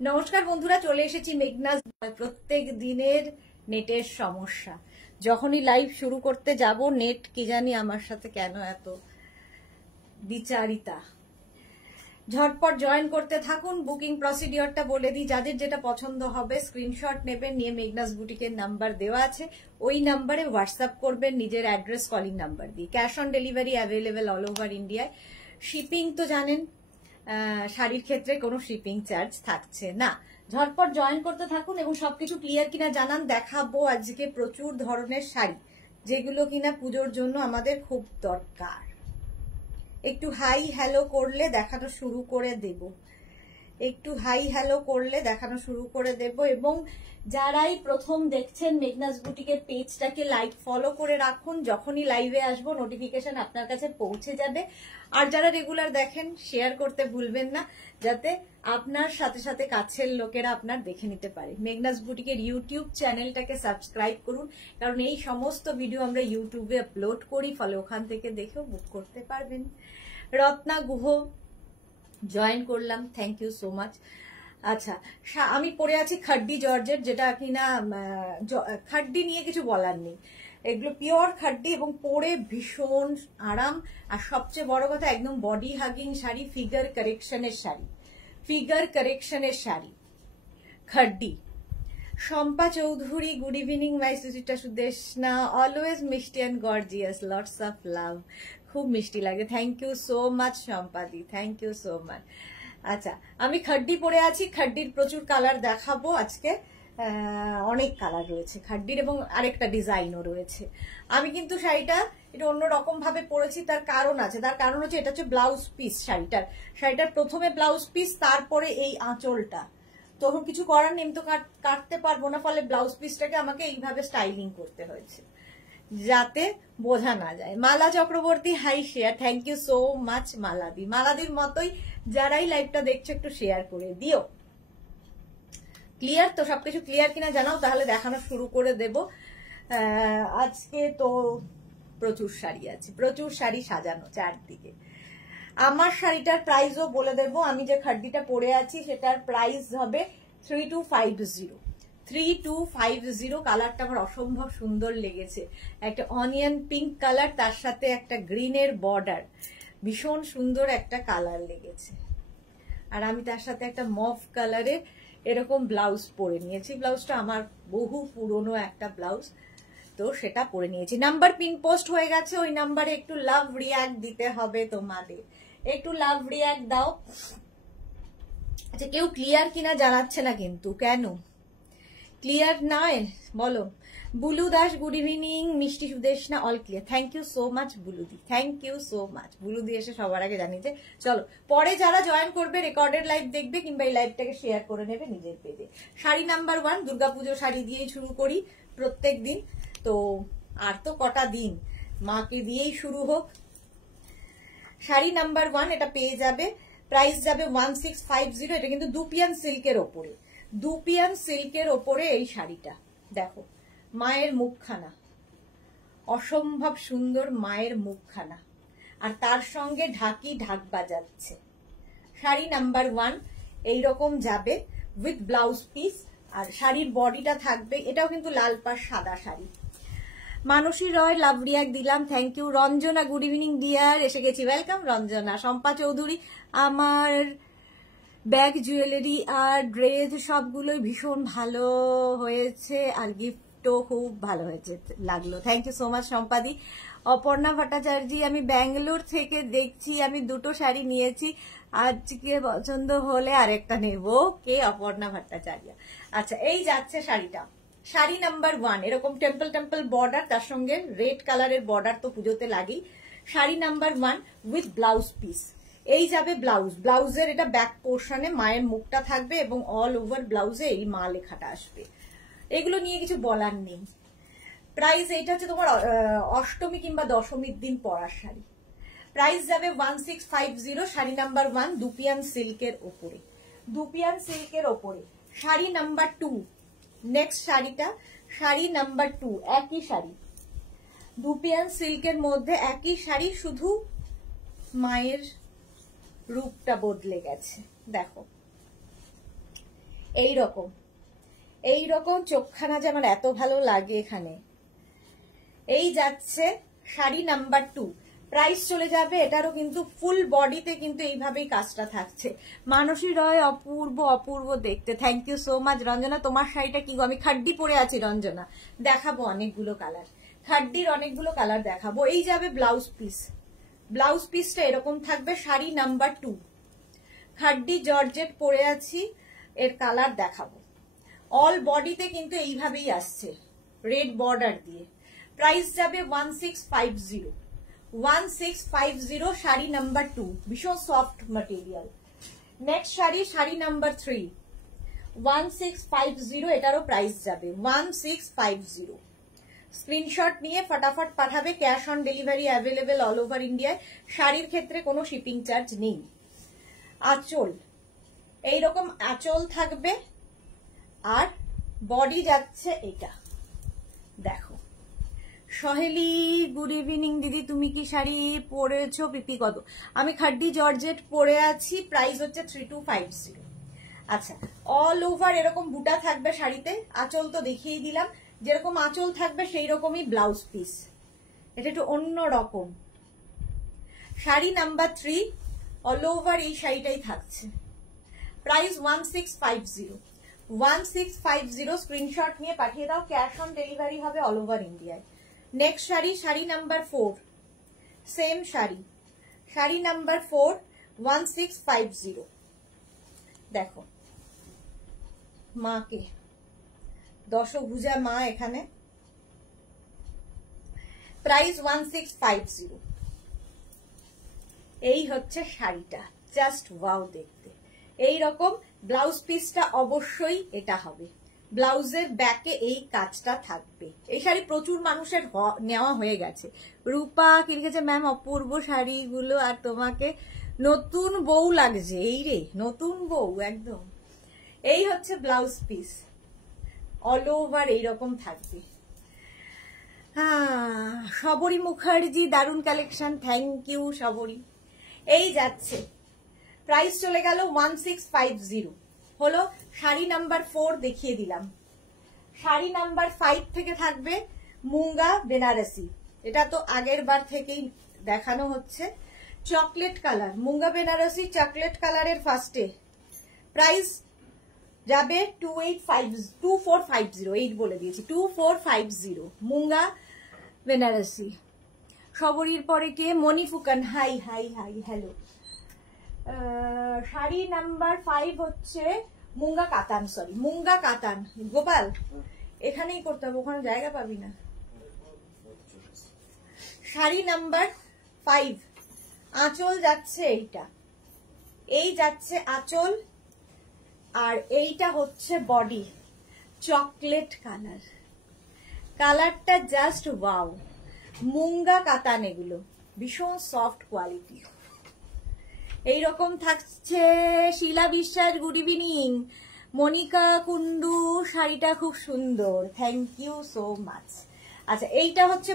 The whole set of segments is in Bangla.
নমস্কার বন্ধুরা, চলে এসেছি মেঘনাজ। প্রত্যেক দিনের নেটের সমস্যা, যখনই লাইভ শুরু করতে যাব নেট কি জানি আমার সাথে কেন এত বিচারিতা। ঝটপট জয়েন করতে থাকুন। বুকিং প্রসিডিওরটা বলে দিই, যাদের যেটা পছন্দ হবে স্ক্রিনশট নেবেন, নিয়ে মেঘনাজ বুটিকের নাম্বার দেওয়া আছে, ওই নাম্বারে হোয়াটসঅ্যাপ করবেন নিজের অ্যাড্রেস, কলিং নাম্বার দিয়ে। Cash on delivery available all over ইন্ডিয়ায়। শিপিং তো জানেন, শাড়ির ক্ষেত্রে কোনো শিপিং চার্জ থাকছে না। ঝটপট জয়েন করতে থাকুন এবং সবকিছু ক্লিয়ার কিনা জানান। দেখাবো আজকে প্রচুর ধরনের শাড়ি, যেগুলো কিনা পুজোর জন্য আমাদের খুব দরকার। একটু হাই হ্যালো করলে দেখানো শুরু করে দেব, একটু হাই হ্যালো করলে দেখানো শুরু করে দেব। এবং যারাই প্রথম দেখছেন মেঘনাজ বুটিকের পেজটাকে লাইক ফলো করে রাখুন, যখনই লাইভে আসবো নোটিফিকেশন আপনার কাছে পৌঁছে যাবে। আর যারা রেগুলার দেখেন শেয়ার করতে ভুলবেন না, যাতে আপনার সাথে সাথে কাছের লোকেরা আপনার দেখে নিতে পারে। মেঘনাজ বুটিকের ইউটিউব চ্যানেলটাকে সাবস্ক্রাইব করুন, কারণ এই সমস্ত ভিডিও আমরা ইউটিউবে আপলোড করি, ফলে ওখান থেকে দেখেও বুক করতে পারবেন। রত্না গুহ জয়েন করলাম, থ্যাংক ইউ সো মাচ। আচ্ছা, আমি পরে আছি খাড্ডি জর্জেট, যেটা কিনা খাড্ডি নিয়ে কিছু বলার নেই, এগুলো পিওর খাড্ডি এবং পরে ভীষণ আরাম। আর সবচেয়ে বড় কথা, একদম বডি হাগিং শাড়ি, ফিগার কারেকশনের শাড়ি, ফিগার কারেকশনের শাড়ি খাড্ডি। Shampa Chowdhury, good evening my Suchita Sudeshna, always মিষ্টি and gorgeous, lots of love. খুব মিষ্টি লাগে, থ্যাংক ইউ সো মাচ শম্পাদি, থ্যাংক ইউ সো মাচ। আচ্ছা, আমি খাড্ডি পরে আছি, খাড্ডির প্রচুর কালার দেখাবো আজকে, অনেক কালার রয়েছে খাড্ডির এবং আরেকটা ডিজাইনও রয়েছে। আমি কিন্তু শাড়িটা একটু অন্যরকম ভাবে পরেছি, তার কারণ আছে। তার কারণ হচ্ছে এটা হচ্ছে ব্লাউজ পিস শাড়িটার প্রথমে ব্লাউজ পিস, তারপরে এই আঁচলটা। তখন কিছু করার নেই, তো কাটতে পারবো না, ফলে ব্লাউজ পিসটাকে আমাকে এইভাবে স্টাইলিং করতে হয়েছে যাতে বোঝা না যায়। Mala Chakraborty, hi share, thank you so much মালাদি। মালাদির মতোই যারাই লাইভটা দেখছো একটু শেয়ার করে দিও। ক্লিয়ার তো, সবকিছু ক্লিয়ার কিনা জানাও, তাহলে দেখানো শুরু করে দেব। আজকে তো প্রচুর শাড়ি আছে, প্রচুর শাড়ি সাজানো চারদিকে। আমার শাড়িটার প্রাইসও বলে দেব। আমি যে খাড্ডিটা পরে আছি সেটার প্রাইস হবে 3250। 3250। কালারটা আমার অসম্ভব সুন্দর লেগেছে, একটা অনিয়ন পিঙ্ক কালার, তার সাথে একটা গ্রিনের বর্ডার, ভীষণ সুন্দর একটা কালার লেগেছে। আর আমি তার সাথে একটা মভ কালারের এরকম ব্লাউজ পরে নিয়েছি। ব্লাউজটা আমার বহু পুরনো একটা ব্লাউজ, তো সেটা পরে নিয়েছি। নাম্বার পিন পোস্ট হয়ে গেছে, ওই নাম্বারে একটু লাভ রিয়াক্ট দিতে হবে তোমাদের, একটু লাভ রিয়াক্ট দাও। আচ্ছা, কেউ ক্লিয়ার কিনা জানাচ্ছে না কিন্তু, কেন ক্লিয়ার নয় বলো? Bulu Das, good evening. মিষ্টি Sudeshna, all clear, thank you so much বুলুদি, থ্যাংক ইউ সো মাচ বুলুদি। এসে সবার আগে জানিয়েছে। চলো, পরে যারা জয়েন করবে রেকর্ডেড লাইভ দেখবে, কিংবা এই লাইভটাকে শেয়ার করে নেবে নিজের পেজে। শাড়ি নাম্বার 1, দুর্গাপুজো শাড়ি দিয়েই শুরু করি প্রত্যেক দিন, তো আর তো কটা দিন, মাকে দিয়েই শুরু হোক। শাড়ি নাম্বার 1 এটা পেয়ে যাবে, প্রাইস যাবে 1650। এটা কিন্তু দুপিয়ান সিল্কের ওপরে, দুপিয়ান সিল্কের ওপরে এই শাড়িটা। দেখো মায়ের মুখখানা, অসম্ভব সুন্দর মায়ের মুখখানা, আর তার সঙ্গে ঢাকি ঢাক বাজাচ্ছে। শাড়ি নাম্বার 1 এইরকম যাবে উইথ ব্লাউজ পিস, আর শাড়ির বডিটা থাকবে, এটাও কিন্তু লাল পাড় সাদা শাড়ি। মানসী রয়, লাভ রিয়াক্ট দিলাম, thank you. Ranjana, good evening dear, এসে গেছি, ওয়েলকাম রঞ্জনা। শম্পা চৌধুরী, আমার ব্যাগ, জুয়েলারি আর ড্রেস সবগুলোই ভীষণ ভালো হয়েছে, আর গিফটও খুব ভালো হয়েছে লাগলো, থ্যাংক ইউ সো মাচ শম্পাদি। অপর্ণা ভট্টাচার্য, আমি ব্যাঙ্গালোর থেকে দেখছি, আমি দুটো শাড়ি নিয়েছি, আজকে পছন্দ হলে আরেকটা নেব। কে? অপর্ণা ভট্টাচার্য। আচ্ছা, এই যাচ্ছে শাড়িটা। শাড়ি নাম্বার 1 এরকম টেম্পল টেম্পল বর্ডার, তার সঙ্গে রেড কালারের বর্ডার তো পুজোতে লাগেই। Sari number 1 with blouse piece. এই যাবে ব্লাউজ, ব্লাউজের এটা ব্যাক পোর্শনে মায়ের মুখটা থাকবে এবং অল ওভার ব্লাউজে এই মা লেখাটা আসবে। এগুলো নিয়ে কিছু বলার নেই। প্রাইস এইটা হচ্ছে তোমার অষ্টমী কিংবা দশমীর দিন পরার শাড়ি। প্রাইস যাবে 1650। শাড়ি নাম্বার 1 দুপিয়ান সিল্কের ওপরে, দুপিয়ান সিল্কের ওপরে। শাড়ি নাম্বার 2, নেক্সট শাড়িটা, শাড়ি নাম্বার 2, একই শাড়ি, দুপিয়ান সিল্কের মধ্যে একই শাড়ি, শুধু মায়ের রূপটা বদলে গেছে। দেখো এইরকম চোখখানা যে আমার এত ভালো লাগে এখানে। এই যাচ্ছে শাড়ি নাম্বার 2, প্রাইস চলে যাবে এটারও কিন্তু ফুল বডিতে কিন্তু এইভাবেই কাজটা থাকছে। মানসী রয় অপূর্ব অপূর্ব দেখতে, thank you so much. Ranjana তোমার শাড়িটা কি গো? আমি খাড্ডি পরে আছি রঞ্জনা, দেখাবো অনেকগুলো কালার, খাড্ডির অনেকগুলো কালার দেখাবো। এই যাবে ব্লাউজ পিস, ব্লাউজ পিসটা এরকম থাকবে শাড়ি নাম্বার 2, খাড্ডি জর্জেট পরে আছি, এর কালার দেখাবো। অল বডিতে কিন্তু এইভাবেই আসছে রেড বর্ডার দিয়ে। প্রাইস যাবে 1650, 1650 শাড়ি নাম্বার 2, ভীষণ soft material. Next sari number 3, 1650, এটারও প্রাইস যাবে 1650। স্ক্রিনশট নিয়ে ফটাফট পাঠাবে, cash on delivery available all over ইন্ডিয়ায়, শাড়ির ক্ষেত্রে কোনো শিপিং চার্জ নেই। আঁচল এইরকম আঁচল থাকবে, আর বডি যাচ্ছে এটা দেখো। সহেলি গুড ইভিনিং দিদি, তুমি কি শাড়ি পরেছো? পিপি কত? আমি খাড্ডি জর্জেট পরে আছি, প্রাইস হচ্ছে 3250। আচ্ছা, অল ওভার এরকম বুটা থাকবে শাড়িতে, আঁচল তো দেখিয়ে দিলাম, যেরকম আঁচল থাকবে সেই রকমই ব্লাউজ পিস, এটা একটু অন্য রকম। শাড়ি নাম্বার 3, অল ওভার এই শাড়িটাই থাকছে, প্রাইস 1650, 1650। স্ক্রিনশট নিয়ে পাঠিয়ে দাও, ক্যাশ অন ডেলিভারি হবে অল ওভার ইন্ডিয়ায়। Next sari number 4, same sari number 4, 1650। দেখো মাকে, দশভুজা মা এখানে, প্রাইস 1650। এই হচ্ছে শাড়িটা, জাস্ট ওয়াও দেখতে। এই রকম ব্লাউজ পিসটা অবশ্যই এটা হবে, ব্লাউজের ব্যাকে এই কাজটা থাকবে। এই শাড়ি প্রচুর মানুষের নেওয়া হয়ে গেছে। রূপা কি লিখেছে? ম্যাম অপূর্ব শাড়িগুলো, আর তোমাকে নতুন বউ লাগছে। এই রে নতুন বউ একদম। এই হচ্ছে ব্লাউজ পিস, অল ওভার এইরকম থাকবে। সবরী মুখার্জি দারুণ কালেকশন, থ্যাংক ইউ সবরী। এই যাচ্ছে, প্রাইস চলে গেল 1650। হলো শাড়ি নাম্বার 4 দেখিয়ে দিলাম। শাড়ি নাম্বার 5 থেকে থাকবে মুঙ্গা বেনারসি, এটা তো আগের বার থেকেই দেখানো হচ্ছে। চকলেট কালার, মুঙ্গা বেনারসি চকলেট কালারের ফার্স্টে প্রাইস যাবে 2450, 8 বলে দিয়েছি, 2450 মুঙ্গা বেনারসি। সবরীর পরে কে? Moni Phukan, hi hi hi hello. Sari number 5 হচ্ছে মুঙ্গা কাতান, সরি মুঙ্গা কাতান। গোপাল এখানেই করতে হবে, ওখানে জায়গা পাবি না। শাড়ি নাম্বার 5, আঁচল যাচ্ছে এইটা, এই যাচ্ছে আঁচল, আর এইটা হচ্ছে বডি, চকলেট কালার। কালারটা জাস্ট ওয়াও, মুঙ্গা কাতান, এগুলো ভীষণ সফট কোয়ালিটি। এইরকম থাকছে। শিলা বিশ্বাস গুড ইভিনিং। মনিকা কুন্ডু, শাড়িটা খুব সুন্দর, থ্যাংক ইউ সো মাচ। আচ্ছা, এইটা হচ্ছে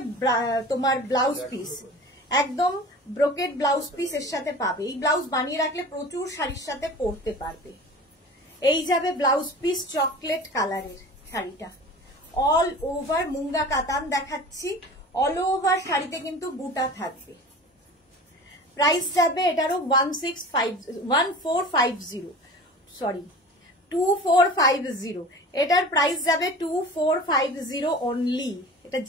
তোমার ব্লাউজ পিস, একদম ব্রোকেড ব্লাউজ পিস এর সাথে পাবে। এই ব্লাউজ বানিয়ে রাখলে প্রচুর শাড়ির সাথে পরতে পারবে। এই যাবে ব্লাউজ পিস, চকলেট কালারের শাড়িটা, অল ওভার মুঙ্গা কাতান দেখাচ্ছি। অল ওভার শাড়িতে কিন্তু বুটা থাকবে। প্রাইস যাবে এটারও 1450, সরি 2450। এটার প্রাইস যাবে 2450 অনলি। এটা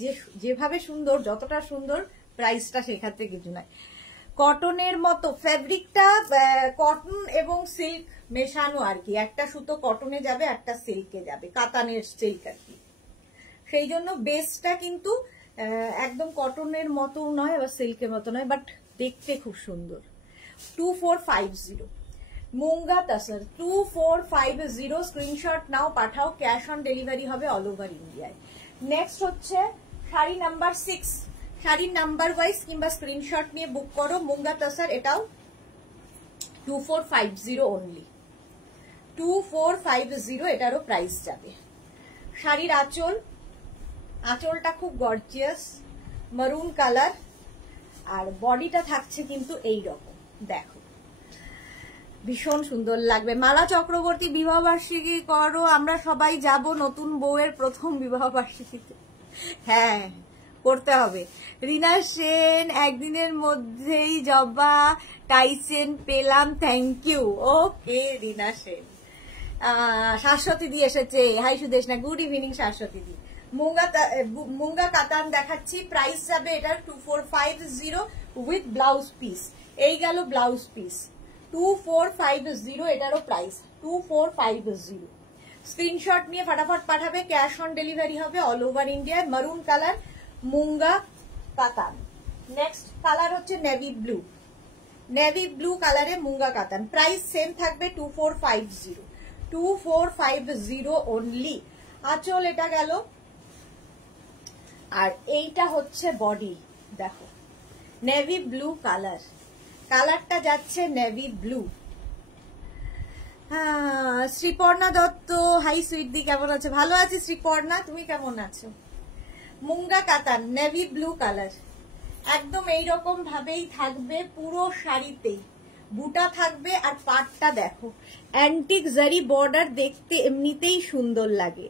যেভাবে সুন্দর, যতটা সুন্দর প্রাইসটা সেক্ষেত্রে কিছু নয়। কটনের মতো ফ্যাব্রিকটা, কটন এবং সিল্ক মেশানো আর কি, একটা সুতো কটনে যাবে, একটা সিল্কে যাবে, কাতানের সিল্ক আর কি। সেই জন্য বেসটা কিন্তু একদম কটনের মতো নয়, আবার সিল্কের মতো নয়, বাট দেখতে খুব সুন্দর। 2450 মুঙ্গা তাসার, 2450। স্ক্রিনশট নাও, পাঠাও, ক্যাশ অন ডেলিভারি হবে অল ওভার ইন্ডিয়ায়। নেক্সট হচ্ছে শাড়ি নাম্বার 6, শাড়ির নাম্বার ওয়াইজ কিংবা স্ক্রিনশট নিয়ে বুক করো। মুঙ্গা তাসার, এটাও 2450 অনলি, 2450 এটারও প্রাইস যাবে। শাড়ির আঁচল, আঁচলটা খুব গর্জিয়াস মারুন কালার, আর বডিটা থাকছে কিন্তু এই রকম। দেখো ভীষণ সুন্দর লাগবে। মালা চক্রবর্তী বিবাহবার্ষিকী করো, আমরা সবাই যাব নতুন বউয়ের প্রথম বিবাহবার্ষিকীতে। হ্যাঁ করতে হবে। রিনা সেন একদিনের মধ্যেই জবা টাইসেন পেলাম, থ্যাংক ইউ। ওকে রিনা সেন। শাশ্বতী দি এসেছে, হাই সুদেশ না, গুড ইভিনিং শাশ্বতী দি। মুঙ্গা কাতান দেখাচ্ছি, প্রাইস যাবে এটার 2450 উইথ ব্লাউজ পিস। এই গেল ব্লাউজ পিস 2450, এটারও প্রাইস 2450। স্ক্রিনশট নিয়ে ফটাফট পাঠাবে, ক্যাশ অন ডেলিভারি হবে অল ওভার ইন্ডিয়ায়। মারুন কালার মুঙ্গা কাতান। নেক্সট কালার হচ্ছে নেভি ব্লু, নেভি ব্লু কালারে মুঙ্গা কাতান, প্রাইস সেম থাকবে 2450, 2450 অনলি। আঁচল এটা গেল, আর এইটা হচ্ছে বডি। দেখো নেভি ব্লু কালার, কালারটা যাচ্ছে নেভি ব্লু। হ্যাঁ শ্রীপর্ণা দত্ত, হাই সুইট দি, কেমন আছে? ভালো আছে শ্রীপর্ণা, তুমি কেমন আছো? মুঙ্গা কাতান নেভি ব্লু কালার, একদম এইরকম ভাবেই থাকবে পুরো শাড়িতে, বুটা থাকবে। আর পাটটা দেখো অ্যান্টিক জারি বর্ডার, দেখতে এমনিতেই সুন্দর লাগে।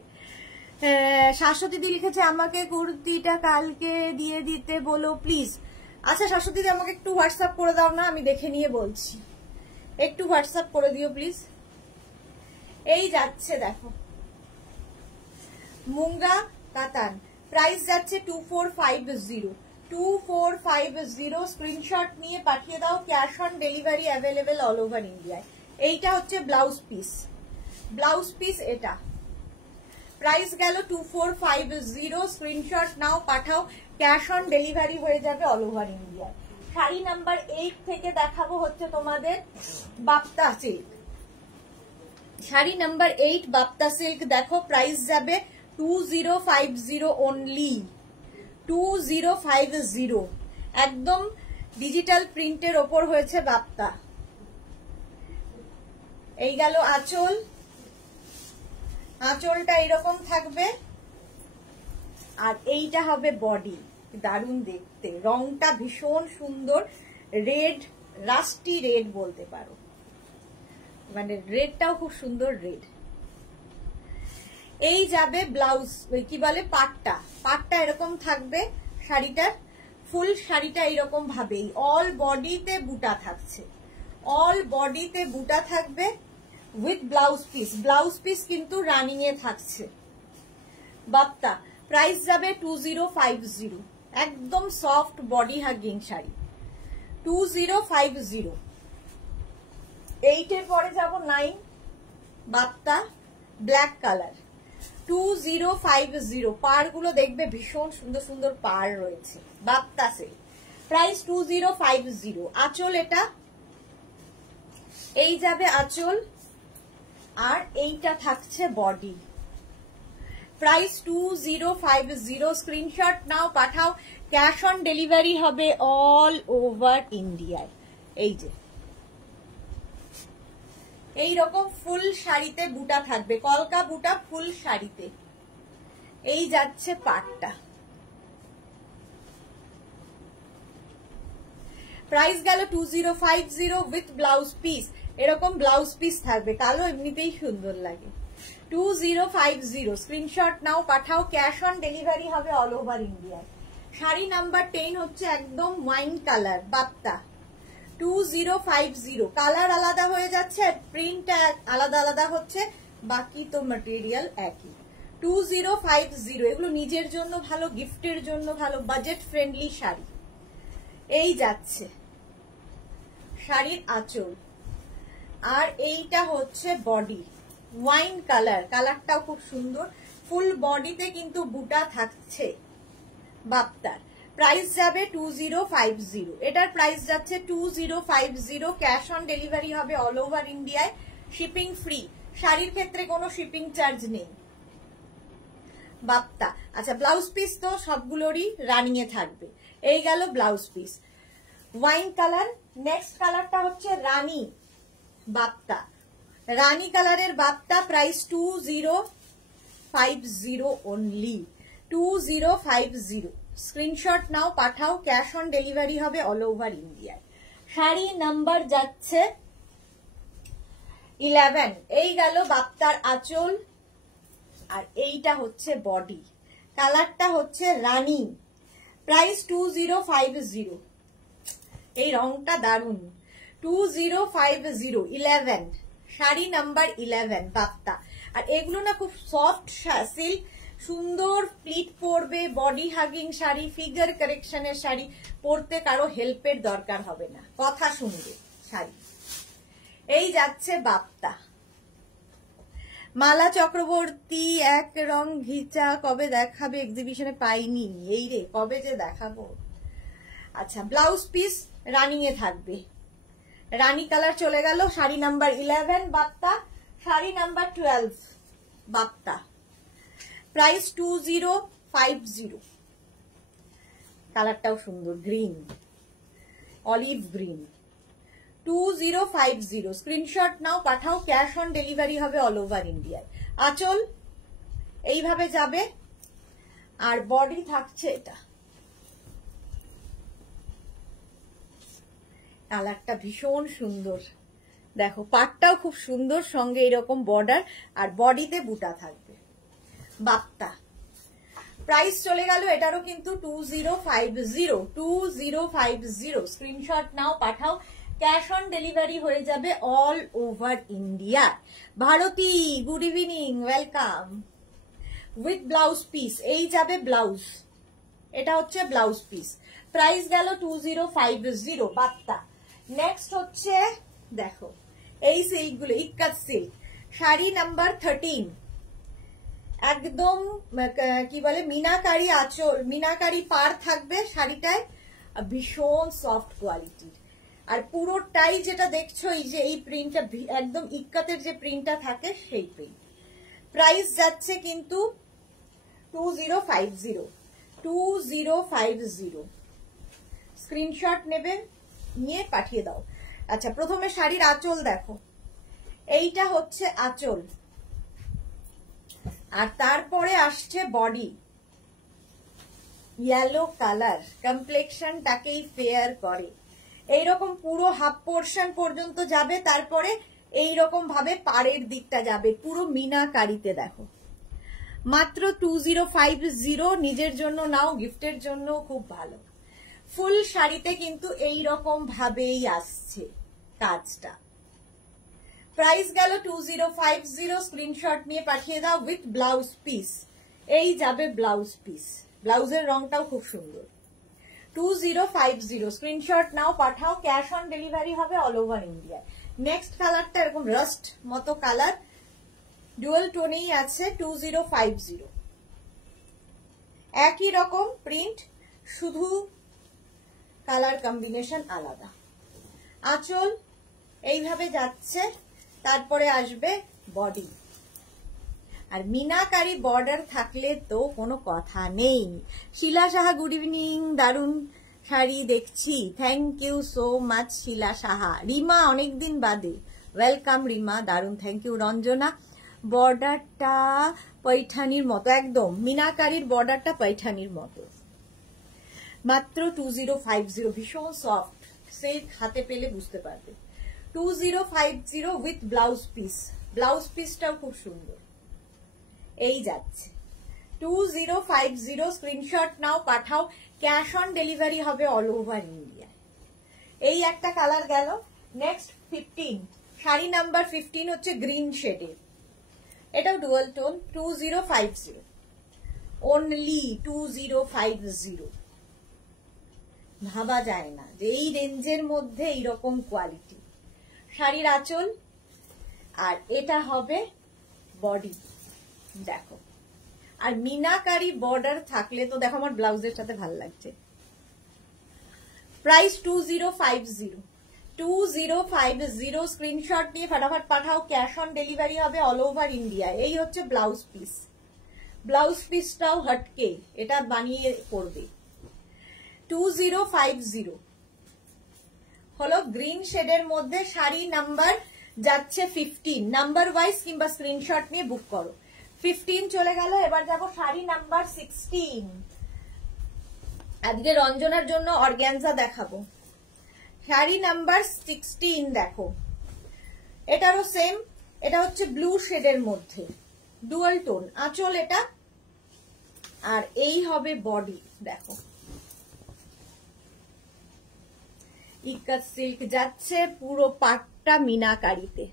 শাশ্বতী দি লিখেছে আমাকে কুর্তিটা কালকে দিয়ে দিতে বলো প্লিজ। আচ্ছা শাশ্বতী দি আমাকে একটু হোয়াটসঅ্যাপ করে দাও না, আমি দেখে নিয়ে বলছি, একটু হোয়াটসঅ্যাপ করে দিও প্লিজ। এই যাচ্ছে দেখো মুঙ্গা কাতান, প্রাইস যাচ্ছে 2450, 2450। স্ক্রিনশট নিয়ে পাঠিয়ে দাও, cash on delivery available all over ইন্ডিয়ায়। এইটা হচ্ছে ব্লাউজ পিস, ব্লাউজ পিস এটা, প্রাইস গেল 2450। স্ক্রিনশট নাও পাঠাও, ক্যাশ অন ডেলিভারি হয়ে যাবে অল ওভার ইন্ডিয়ায়। শাড়ি নাম্বার 8 থেকে দেখাবো হচ্ছে তোমাদের Bapta silk. Sari number 8 Bapta silk, দেখো প্রাইস যাবে 2050 অনলি, 2050। একদম ডিজিটাল প্রিন্টের ওপর হয়েছে বাপ্তা। এই গেল আঁচল, আঁচলটা এরকম থাকবে, আর এইটা হবে বডি। দারুণ দেখতে, রংটা ভীষণ সুন্দর, রেড, রাস্টি রেড বলতে পারো, মানে রেডটাও খুব সুন্দর রেড। এই যাবে ব্লাউজ, কি বলে পাটটা, পাটটা এরকম থাকবে শাড়িটার, ফুল শাড়িটা এরকম ভাবেই অল বডিতে বুটা থাকছে, অল বডিতে বুটা থাকবে with blouse piece. Blouse piece কিন্তু রানিং এ থাকছে। বাপ্তা, প্রাইস যাবে 2050, একদম সফট বডি হাগিং শাড়ি, 2050। 8 এর পরে যাব 9 বাপ্তা ব্ল্যাক কালার, 2050। পার গুলো দেখবে ভীষণ সুন্দর সুন্দর পার রয়েছে বাপ্তা সে, প্রাইস 2050। আঁচল এটা, এই যাবে আঁচল, আর এইটা থাকছে বডি, প্রাইস 2050। স্ক্রিনশট নাও পাঠাও, ক্যাশ অন ডেলিভারি হবে অল ওভার ইন্ডিয়ায়। এই যে এইরকম ফুল শাড়িতে বুটা থাকবে, কলকা বুটা ফুল শাড়িতে। এই যাচ্ছে পাটটা, প্রাইস গেল 2050 উইথ ব্লাউজ পিস। এরকম ব্লাউজ পিস থাকবে, কালো এমনিতেই সুন্দর লাগে। 2050 স্ক্রিনশট নাও পাঠাও, ক্যাশ অন ডেলিভারি হবে অল ওভার ইন্ডিয়ায়। শাড়ি নাম্বার 10 হচ্ছে একদম ওয়াইন কালার বাপ্তা, 2050। কালার আলাদা হয়ে যাচ্ছে, প্রিন্ট আলাদা আলাদা হচ্ছে, বাকি তো ম্যাটেরিয়াল একই। 2050, এগুলো নিজের জন্য ভালো, গিফটের জন্য ভালো, বাজেট ফ্রেন্ডলি শাড়ি। এই যাচ্ছে শাড়ির আঁচল, আর এইটা হচ্ছে বডি, ওয়াইন কালার, কালারটাও খুব সুন্দর, ফুল বডিতে কিন্তু বুটা থাকছে বাপ্তার। প্রাইস যাবে 2050, এটার প্রাইস যাচ্ছে 2050। ক্যাশ অন ডেলিভারি হবে অল ওভার ইন্ডিয়ায়, শিপিং ফ্রি। শাড়ির ক্ষেত্রে কোনো শিপিং চার্জ নেই বাপ্তা। আচ্ছা ব্লাউজ পিস তো সবগুলোরই রানিং এ থাকবে। এই গেল blouse piece, wine colour. Next কালারটা হচ্ছে রানী বাপ্তা, রানী কালারের বাপ্তা, প্রাইস 2050 অনলি, 2050। স্ক্রিনশট নাও পাঠাও, ক্যাশ অন ডেলিভারি হবে অল ওভার ইন্ডিয়ায়। শাড়ি নাম্বার যাচ্ছে 11। এই গেল বাপ্তার আঁচল, আর এইটা হচ্ছে বডি। কালারটা হচ্ছে রানী, প্রাইস 2050। এই রংটা দারুন, 2050, 11, শাড়ি নাম্বার 11 বাপ্তা। আর এগুলো না খুব সফট সিল্ক, সুন্দর প্লিট পরবে, বডি হাগিং শাড়ি, ফিগার কারেকশনের শাড়ি, পরতে কারো হেল্পের দরকার হবে না, কথা শুনবে শাড়ি। এই যাচ্ছে বাপ্তা। মালা চক্রবর্তী, এক রং ঘিচা, কবে দেখাবে? এক্সিবিশনে পাইনি, এই রে কবে যে দেখাবো। আচ্ছা, ব্লাউজ পিস রানিং এ থাকবে, রানী কালার চলে গেল। শাড়ি নাম্বার 11 বাপ্তা, শাড়ি নাম্বার 12 বাপ্তা, প্রাইস 2050। কালারটাও সুন্দর, গ্রিন, অলিভ গ্রিন, 2050। স্ক্রিনশট নাও, পাঠাও, ক্যাশ অন ডেলিভারি হবে অল ওভার ইন্ডিয়ায়। আঁচল এইভাবে যাবে, আর বডি থাকছে এটা। কালারটা ভীষণ সুন্দর, দেখো পাটটাও খুব সুন্দর, সঙ্গে এরকম বর্ডার, আর বডিতে বুটা থাকবে বাপ্তা। প্রাইস চলে গেল এটারও কিন্তু 2050। স্ক্রিনশট নাও, পাঠাও, ক্যাশ অন ডেলিভারি হয়ে যাবে all over India. Bharati, good evening, welcome. With blouse piece, এই যাবে ব্লাউজ, এটা হচ্ছে ব্লাউজ পিস, প্রাইস গেল 2050 বাপ্তা। নেক্সট হচ্ছে দেখো এই সিল্ক গুলো, ইক্কাত সিল্ক, শাড়ি নাম্বার 13, একদম কি বলে মিনাকারি আঁচল, মিনাকারি পার থাকবে শাড়িটায়, ভীষণ সফট কোয়ালিটির। আর পুরোটাই যেটা দেখছো এই যে এই প্রিন্টটা, একদম ইক্কাতের যে প্রিন্টটা থাকে সেই প্রিন্ট। প্রাইস যাচ্ছে কিন্তু 2050। স্ক্রিনশট নেবে, নিয়ে পাঠিয়ে দাও। আচ্ছা, প্রথমে শাড়ির আঁচল দেখো, এইটা হচ্ছে আঁচল, আর তারপরে আসছে বডি, ইয়েলো কালার, কমপ্লেক্সনটাকেই ফেয়ার করে। এইরকম পুরো হাফ পোর্শন পর্যন্ত যাবে, তারপরে এইরকম ভাবে পাড়ের দিকটা যাবে পুরো মিনাকারিতে। দেখো মাত্র 2050, নিজের জন্য নাও, গিফটের জন্য খুব ভালো। ফুল শাড়িতে কিন্তু এইরকম ভাবেই আসছে কাজটা। প্রাইস গেল 2050। স্ক্রিনশট নিয়ে পাঠিয়ে দাও উইথ ব্লাউজ পিস, এই যাবে ব্লাউজ পিস, ব্লাউজের রংটাও খুব সুন্দর। 2050। স্ক্রিনশট নাও, পাঠাও, ক্যাশ অন ডেলিভারি হবে অল ওভার ইন্ডিয়া। নেক্সট কালারটা এরকম রাস্ট মতো কালার, ডুয়াল টোনেই আছে, 2050। একই রকম প্রিন্ট, শুধু কালার কম্বিনেশন আলাদা। আঁচল এইভাবে যাচ্ছে, তারপরে আসবে বডি, আর মিনাকারি বর্ডার থাকলে তো কোনো কথা নেই। শিলা সাহা, গুড ইভিনিং, দারুন শাড়ি দেখছি, থ্যাংক ইউ সো মাচ শিলা সাহা। রিমা, অনেকদিন বাদে, ওয়েলকাম রিমা, দারুন, থ্যাংক ইউ। রঞ্জনা, বর্ডারটা পৈঠানির মতো, একদম মিনাকারির বর্ডারটা পৈঠানির মতো, মাত্র 2050, ভীষণ সফট সিল্ক, হাতে পেলে বুঝতে পারবে। 2050 উইথ ব্লাউজ পিস, ব্লাউজ পিসটাও খুব সুন্দর। এই যাচ্ছে 2050। স্ক্রিনশট নাও, পাঠাও, ক্যাশ অন ডেলিভারি হবে অল ওভার ইন্ডিয়া। এই একটা কালার গেল। নেক্সট 15, শাড়ি নাম্বার 15 হচ্ছে গ্রিন শেডের, এটাও ডুয়াল টোন, 2050 অনলি 2050। ভাবা যায় না যে এই রেঞ্জের মধ্যে এইরকম কোয়ালিটি। শাড়ির আঁচল, আর এটা হবে বডি, দেখো। আর মিনাকারি বর্ডার থাকলে তো দেখো, আমার ব্লাউজের সাথে ভালো লাগছে। প্রাইস 2050। স্ক্রিনশট নিয়ে ফটাফট পাঠাও, ক্যাশ অন ডেলিভারি হবে অল ওভার ইন্ডিয়া। এই হচ্ছে ব্লাউজ পিস, ব্লাউজ পিসটাও হটকে, এটা বানিয়ে পরবে। 2050 হলো গ্রিন শেডের মধ্যে, শাড়ি নাম্বার যাচ্ছে 15, নাম্বার ওয়াইজ কিংবা স্ক্রিনশট নিয়ে বুক করো। 15 চলে গেল, এবার যাবো শাড়ি নাম্বার 16। আজকে রঞ্জনার জন্য অর্গ্যানজা দেখাবো। শাড়ি নাম্বার 16 দেখো, এটারও সেম এটা হচ্ছে ব্লু শেডের মধ্যে, ডুয়াল টোন আঁচল এটা। আর এই হবে বডি, দেখো ইকাত সিল্ক যাচ্ছে, পুরো পাটটা মিনাকারিতে,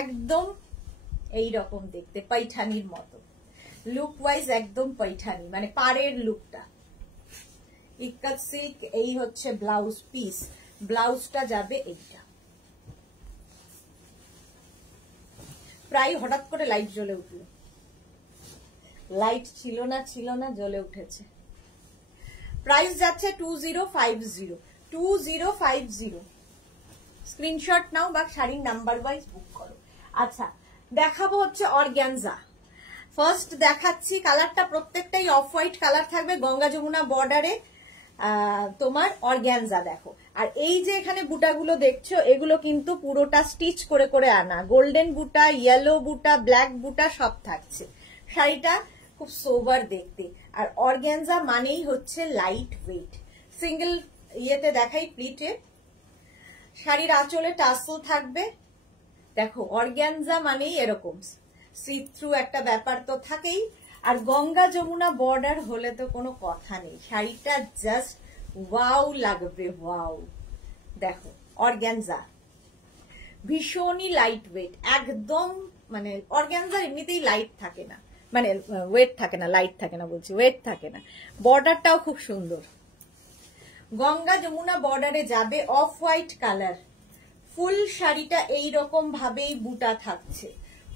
একদম এই রকম দেখতে, পৈঠানির মতো লুক ওয়াইজ, একদম পৈঠানি মানে পাড়ের লুকটা। ইকাত সিল্ক, এই হচ্ছে ব্লাউজ পিস, ব্লাউজটা যাবে এইটা। প্রায় হঠাৎ করে লাইট জ্বলে উঠলো, লাইট ছিল না জ্বলে উঠেছে। প্রাইস যাচ্ছে 2050, 2050। স্ক্রিনশট নাও বা শাড়ির নাম্বার ওয়াইজ বুক করো। আচ্ছা, দেখাবো হচ্ছে অর্গ্যানজা। ফার্স্ট দেখাচ্ছি, কালারটা প্রত্যেকটাই অফ হোয়াইট কালার থাকবে, গঙ্গা যমুনা বর্ডারে তোমার অর্গ্যানজা। দেখো, আর এই যে এখানে বুটাগুলো দেখছো, এগুলো কিন্তু পুরোটা স্টিচ করে করে আনা, গোল্ডেন বুটা, ইয়েলো বুটা, ব্ল্যাক বুটা সব থাকছে। শাড়িটা খুব সোবার দেখতে, আর অর্গ্যানজা মানেই হচ্ছে লাইট ওয়েট। সিঙ্গেল ইয়েতে দেখাই প্লিটে, শাড়ির আঁচলে টাসেল থাকবে। দেখো, অর্গ্যানজা মানেই এরকম সি থ্রু একটা ব্যাপার তো থাকেই, আর গঙ্গা যমুনা বর্ডার হলে তো কোনো কথা নেই, শাড়িটা জাস্ট ওয়াও লাগবে, ওয়াও। দেখো অর্গ্যানজা ভীষণই লাইট ওয়েট, একদম মানে অর্গ্যানজা এমনিতেই লাইট থাকে না, মানে ওয়েট থাকে না, লাইট থাকে না বলছি, ওয়েট থাকে না। বর্ডারটাও খুব সুন্দর, গঙ্গা যমুনা বর্ডারে যাবে, অফ হোয়াইট কালার। ফুল শাড়িটা এইরকম ভাবেই বুটা থাকছে,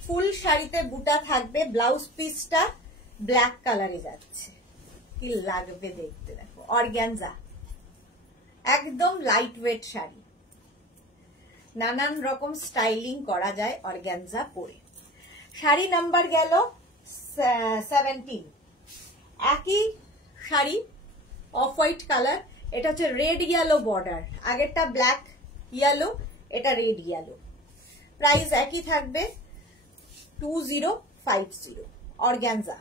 ফুল শাড়িতে বুটা থাকবে, ব্লাউজ পিসটা ব্ল্যাক কালারে যাচ্ছে, কি লাগবে দেখতে। দেখো অর্গ্যানজা, একদম লাইট ওয়েট শাড়ি, নানান রকম স্টাইলিং করা যায় অর্গ্যানজা পরে। শাড়ি নাম্বার গেল 17। একই শাড়ি, অফ হোয়াইট কালার, এটা হচ্ছে রেড ইয়েলো বর্ডার, আগেরটা ব্ল্যাক ইয়েলো, এটা রেড ইয়েলো। প্রাইস একই থাকবে 2050। অর্গ্যানজা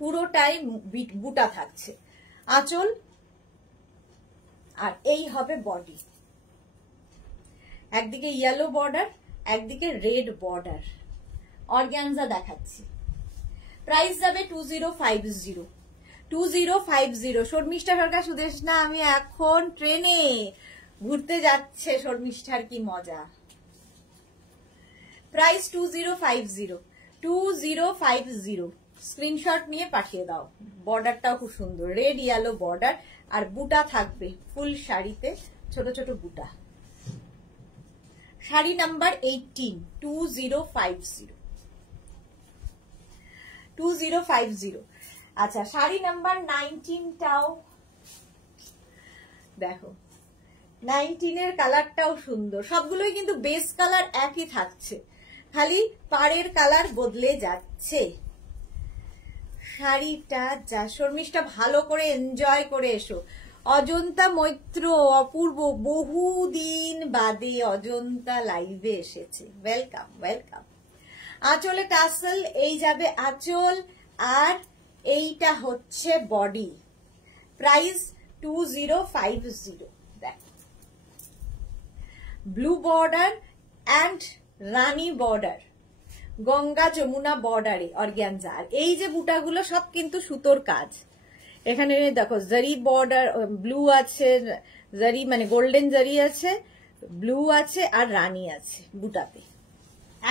পুরোটাই বুটা থাকছে, আঁচল, আর এই হবে বডি। একদিকে ইয়েলো বর্ডার, একদিকে রেড বর্ডার। অর্গ্যানজা দেখাচ্ছি, প্রাইস যাবে 2050, 2050। শর্মিষ্ঠা সরকার সুদেশনা, আমি এখন ট্রেনে ঘুরতে যাচ্ছে, শর্মিষ্ঠার কি মজা। প্রাইস 2050, 2050। স্ক্রিনশট নিয়ে পাঠিয়ে দাও। বর্ডারটাও খুব সুন্দর, রেড ইয়েলো বর্ডার, আর বুটা থাকবে ফুল শাড়িতে, ছোট ছোট বুটা। শাড়ি নাম্বার 18, 2050, 2050। আচ্ছা, শাড়ি নাম্বার 19টাও দেখো, 19 কালারটাও সুন্দর, সবগুলোই কিন্তু বেস কালার একই থাকছে, খালি পাড়ের কালার বদলে যাচ্ছে। শাড়িটা যা, শর্মিষ্ঠা ভালো করে এনজয় করে এসো। অজন্তা মৈত্র, অপূর্ব, বহুদিন বাদে অজন্তা লাইভে এসেছে, ওয়েলকাম ওয়েলকাম। আঁচলে টাসেল, এই যাবে আঁচল, আর এইটা হচ্ছে বডি। প্রাইস 2050। দেখো, blue border and rani border, Ganga Jamuna বর্ডারে অর্গ্যানজা। আর এই যে বুটাগুলো সব কিন্তু সুতোর কাজ। এখানে দেখো জারি বর্ডার, ব্লু আছে, জারি মানে গোল্ডেন জারি আছে, ব্লু আছে, আর রানী আছে বুটাতে।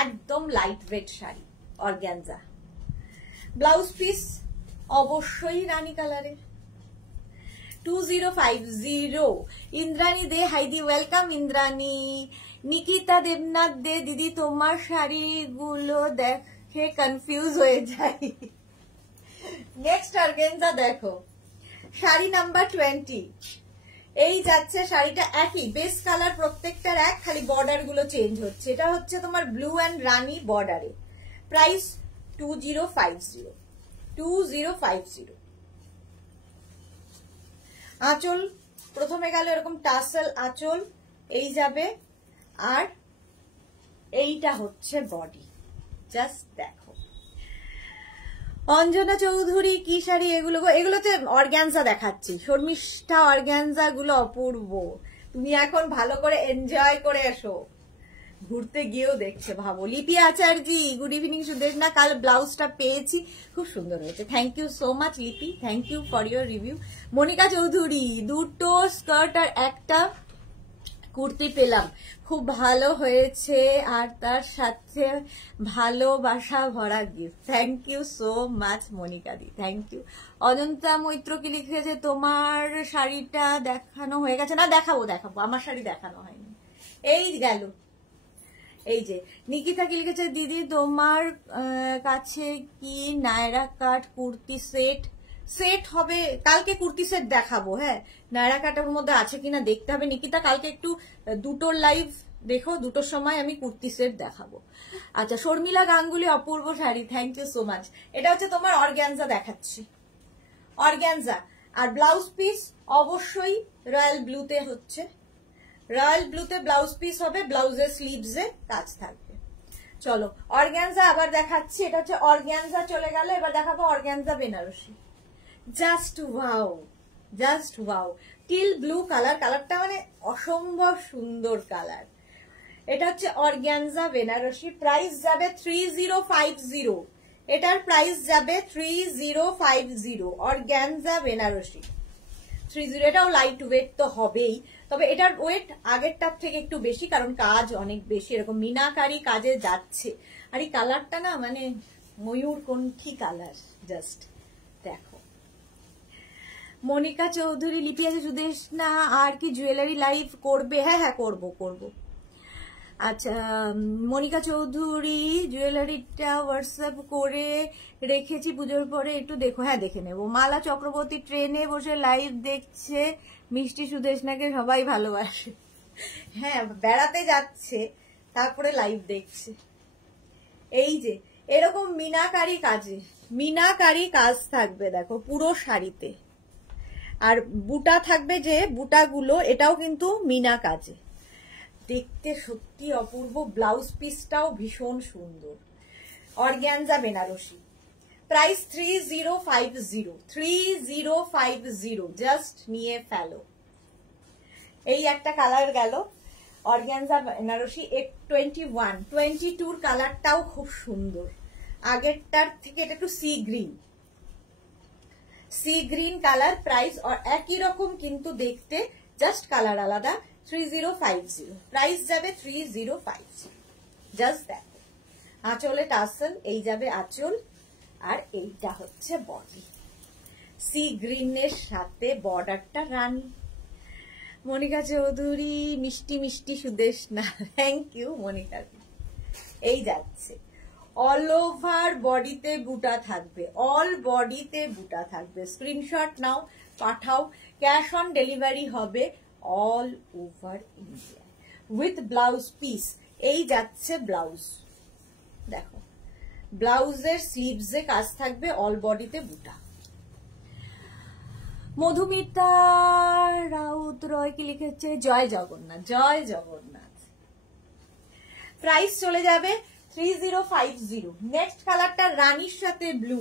একদম light weight sari, organza. Blouse piece অবশ্যই রানী কালারে। 2050। ইন্দ্রাণী দে, হাইদি ওয়েলকাম ইন্দ্রাণী। নিকিতা দেবনাথ দে, দিদি তোমার শাড়িগুলো দেখে কনফিউজ হয়ে যায়। নেক্সট অর্গানজা দেখো, শাড়ি নাম্বার 20। এই যাচ্ছে শাড়িটা, একই বেস কালার প্রত্যেকটার এক, খালি বর্ডার গুলো চেঞ্জ হচ্ছে। এটা হচ্ছে তোমার ব্লু অ্যান্ড রানী বর্ডারে। প্রাইস 2050, 2050। আঁচল প্রথমে গেল এরকম টাসেল আঁচল, এই যাবে, আর এইটা হচ্ছে বডি। জাস্ট দেখো। অঞ্জনা চৌধুরী, কি শাড়ি এগুলো? এগুলোতে অর্গ্যানজা দেখাচ্ছি, শর্মিষ্ঠা। অর্গ্যানজা গুলো অপূর্ব, তুমি এখন ভালো করে এনজয় করে এসো। ঘুরতে গিয়েও দেখছে, ভাবো। লিপি আচার্যি, গুড ইভিনিং সুদেশ না, কাল ব্লাউজটা পেয়েছি, খুব সুন্দর হয়েছে। Thank you so much Lipi, thank you for your review. Monica Chowdhury, দুটো স্কার্ট আর একটা কুর্তি পেলাম, খুব ভালো হয়েছে, আর তার সাথে ভালোবাসা ভরা gift. Thank you so much Monica দি, থ্যাংক ইউ। অজন্তা মৈত্র কি লিখেছে, তোমার শাড়িটা দেখানো হয়ে গেছে? না, দেখাবো দেখাবো, আমার শাড়ি দেখানো হয়নি। এই গেল। এই যে নিকিতা কি লিখেছে, দিদি তোমার কাছে কি নায়রা কাট কুর্তি সেট হবে? কালকে কুর্তি সেট দেখাবো। হ্যাঁ, নায়রা কাটের মধ্যে আছে কিনা দেখতে হবে। নিকিতা কালকে একটু দুটোর লাইভ দেখো, দুটোর সময় আমি কুর্তি সেট দেখাবো। আচ্ছা, শর্মিলা গাঙ্গুলি, অপূর্ব sari, thank you so much. এটা হচ্ছে তোমার অর্গ্যানজা দেখাচ্ছি, অর্গ্যানজা। আর ব্লাউজ পিস অবশ্যই রয়্যাল ব্লুতে হচ্ছে, রয়্যাল ব্লুতে ব্লাউজ পিস হবে, ব্লাউজের স্লিভসে কাজ থাকবে। চলো অর্গ্যানজা আবার দেখাচ্ছি, এটা হচ্ছে অর্গ্যানজা চলে গেল, এবার দেখাবো organza Benarasi. Just wow, just wow, teal blue colour, কালারটা মানে অসম্ভব সুন্দর কালার। এটা হচ্ছে অর্গ্যানজা বেনারসি, প্রাইস যাবে 3050, এটার প্রাইস যাবে 3050, অর্গ্যানজা বেনারসি 30। এটাও লাইট ওয়েট তো হবেই, তবে এটার ওয়েট আগেরটার থেকে একটু বেশি, কারণ কাজ অনেক বেশি, এরকম মিনাকারি কাজে যাচ্ছে। আর এই কালারটা না মানে ময়ূরকণ্ঠী কালার, জাস্ট দেখো। মনিকা চৌধুরী, লিপি আছে সুদেশ না, আর কি জুয়েলারি লাইভ করবে? হ্যাঁ হ্যাঁ, করবো করবো। আচ্ছা, মনিকা চৌধুরী, জুয়েলারিটা হোয়াটসঅ্যাপ করে রেখেছি, পুজোর পরে একটু দেখো। হ্যাঁ, দেখে নেবো। মালা চক্রবর্তী, ট্রেনে বসে লাইভ দেখছে, মিষ্টি সুদেশনাকে সবাই ভালোবাসে। হ্যাঁ, বেড়াতে যাচ্ছে তারপরে লাইভ দেখছে। এই যে এরকম মিনাকারি কাজে, মিনাকারি কাজ থাকবে দেখো পুরো শাড়িতে, আর বুটা থাকবে, যে বুটাগুলো এটাও কিন্তু মিনা কাজে, দেখতে সত্যি অপূর্ব। ব্লাউজ পিসটাও ভীষণ সুন্দর, অর্গ্যানজা বেনারসি, প্রাইস 3050, 3050, জাস্ট নিয়ে ফেলো। এই একটা কালার গেল, অর্গ্যানজা বেনারসি 21-22 কালারটাও খুব সুন্দর, আগেরটার থেকে এটা একটু সি গ্রিন কালার, প্রাইস একই রকম কিন্তু দেখতে, জাস্ট কালার আলাদা। 3050, প্রাইস যাবে 3050, জাস্ট দেখো। আঁচলে টাসেল, এই যাবে আঁচল, আর এইটা হচ্ছে বডি, সি গ্রিনের সাথে বর্ডারটা রানী। মনিকা চৌধুরী, মিষ্টি মিষ্টি সুদেশ না, থ্যাংক ইউ মনিকা। এই যাচ্ছে, অল ওভার বডিতে বুটা থাকবে, অল বডিতে বুটা থাকবে। স্ক্রিনশট নাও, পাঠাও, ক্যাশ অন ডেলিভারি হবে all over India with blouse piece. এই যাচ্ছে ব্লাউজ, দেখো ব্লাউজের স্লিভসে কাজ থাকবে, অল বডিতে বুটা। মধুমিতা রাউত রয় কি লিখেছে, জয় জগন্নাথ, জয় জগন্নাথ। প্রাইস চলে যাবে 3050। নেক্সট কালারটা রানীর সাথে blue,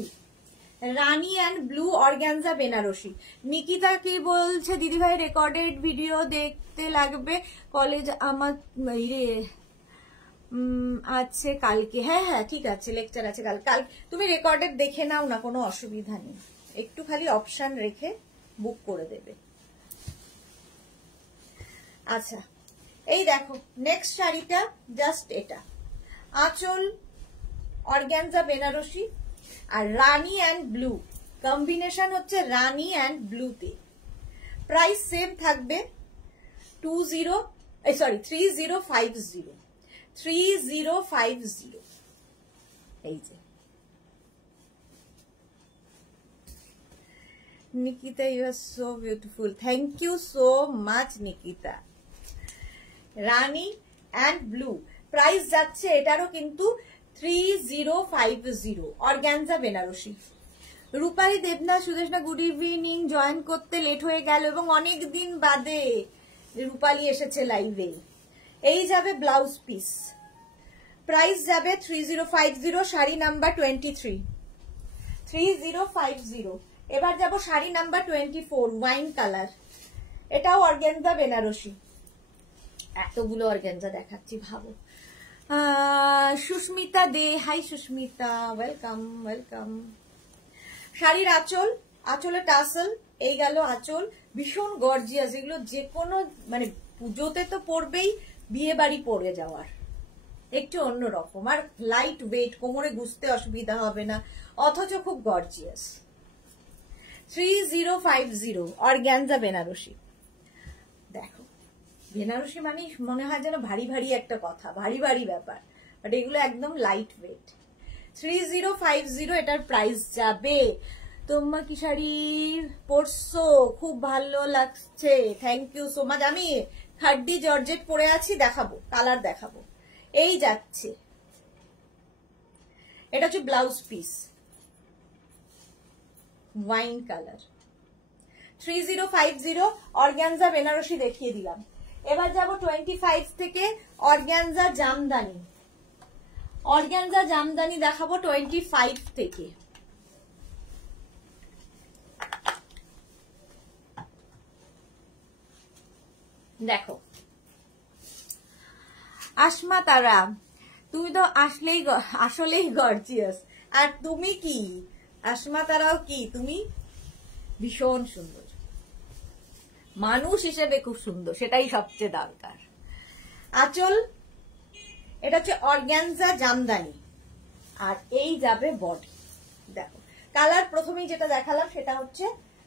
rani and blue organza Benarasi. Nikita কি বলছে, দিদিভাই রেকর্ডেড ভিডিও দেখতে লাগবে, কলেজ আমার আছে কালকে। হ্যাঁ হ্যাঁ, ঠিক আছে, লেকচার আছে কাল। তুমি রেকর্ডেড দেখে নাও না, কোনো অসুবিধা নেই, একটু খালি অপশন রেখে বুক করে দেবে। আচ্ছা, এই দেখো নেক্সট শাড়িটা, জাস্ট এটা, আঁচল অর্গ্যানজা বেনারসি, আর রানী অ্যান্ড ব্লু কম্বিনেশন হচ্ছে রানী অ্যান্ড ব্লুতে। প্রাইস সেম থাকবে 3050, 3050। এই যে Nikita, you are so beautiful, thank you so much Nikita. রানী অ্যান্ড ব্লু, প্রাইস যাচ্ছে এটারও কিন্তু 3050, organza Banarasi. Rupali Debnath, Sudeshna good evening, join করতে লেট হয়ে গেল এবং অনেক দিন বাদে রূপালী এসেছে লাইভে। এই যাবে ব্লাউজ পিস, প্রাইস যাবে 3050, শাড়ি নাম্বার 23, 3050। এবার যাব শাড়ি নাম্বার 24, ওয়াইন কালার, এটাও অর্গ্যানজা বেনারসি। এতগুলো অর্গ্যানজা দেখাচ্ছি, ভাবো সুস্মিতা দে, হাই সুস্মিতা, ওয়েলকাম ওয়েলকাম। শাড়ির আঁচল, আঁচলে টাসেল, এই গেল আঁচল, ভীষণ গর্জিয়াস। এগুলো যে কোনো মানে পুজোতে তো পরবেই, বিয়ে বাড়ি পরে যাওয়ার, একটু অন্যরকম আর লাইট ওয়েট, কোমরে গুছতে অসুবিধা হবে না, অথচ খুব গর্জিয়াস। 3050 অর্গানজা বেনারসি। দেখো বেনারসি মানে মনে হয় যেন ভারী ভারী একটা কথা, ভারী ভারী ব্যাপার, বাট এগুলো একদম লাইট ওয়েট। 3050 এটার প্রাইস যাবে। তোমার কি শাড়ি পরছো? খুব ভালো লাগছে, থ্যাংক ইউ সো মাচ। আমি খাড্ডি জর্জেট পরে আছি, দেখাবো কালার, দেখাবো। এই যাচ্ছে, এটা হচ্ছে blouse piece, wine colour. 3050 organza Benarasi দেখিয়ে দিলাম। এবার যাব 25 থেকে অর্গানজা জামদানি। অর্গানজা জামদানি দেখাবো 25 থেকে। দেখো আসমা তারা, তুমি তো আসলেই গর্জিয়াস। আর তুমি কি আসমা তারাও কি, তুমি ভীষণ সুন্দর, মানুষ হিসেবে খুব সুন্দর, সেটাই সবচেয়ে দরকার। আঁচল, এটা হচ্ছে অর্গানজা জামদানি, আর এই যাবে বডি। দেখো কালার প্রথমেই যেটা দেখালাম সেটা হচ্ছে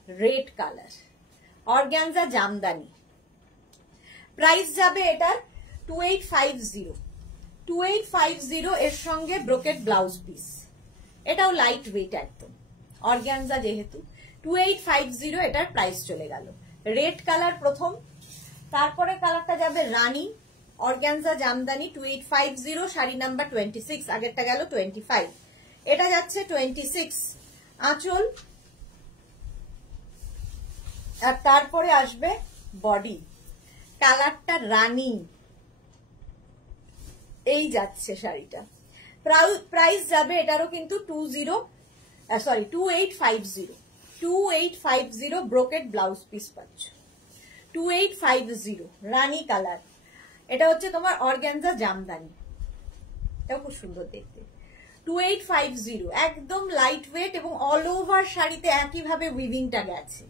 red colour, organza Jamdani. Price যাবে এটার 2850। 2850 এর সঙ্গে ব্রোকেট ব্লাউজ পিস, এটাও লাইট ওয়েট একদম, অর্গানজা যেহেতু। 2850 এটার প্রাইস চলে গেল। রেড কালার প্রথম, তারপরে কালারটা যাবে রানী, অর্গানজা জামদানি 2850, শাড়ি নাম্বার 26, আগেরটা গেল 25, এটা যাচ্ছে 26। আঁচল, আর তারপরে আসবে বডি, কালারটা রানী, এই যাচ্ছে শাড়িটা। প্রাইস যাবে এটারও কিন্তু 2850। 2850 ব্রোকেট ব্লাউজ পিস পাচ্ছ। 2850 রানী কালার, এটা হচ্ছে তোমার অর্গানজা জামদানি, এটাও খুব সুন্দর দেখতে। 2850 একদম লাইট ওয়েট এবং অল ওভার শাড়িতে একইভাবে উইভিংটা গেছে,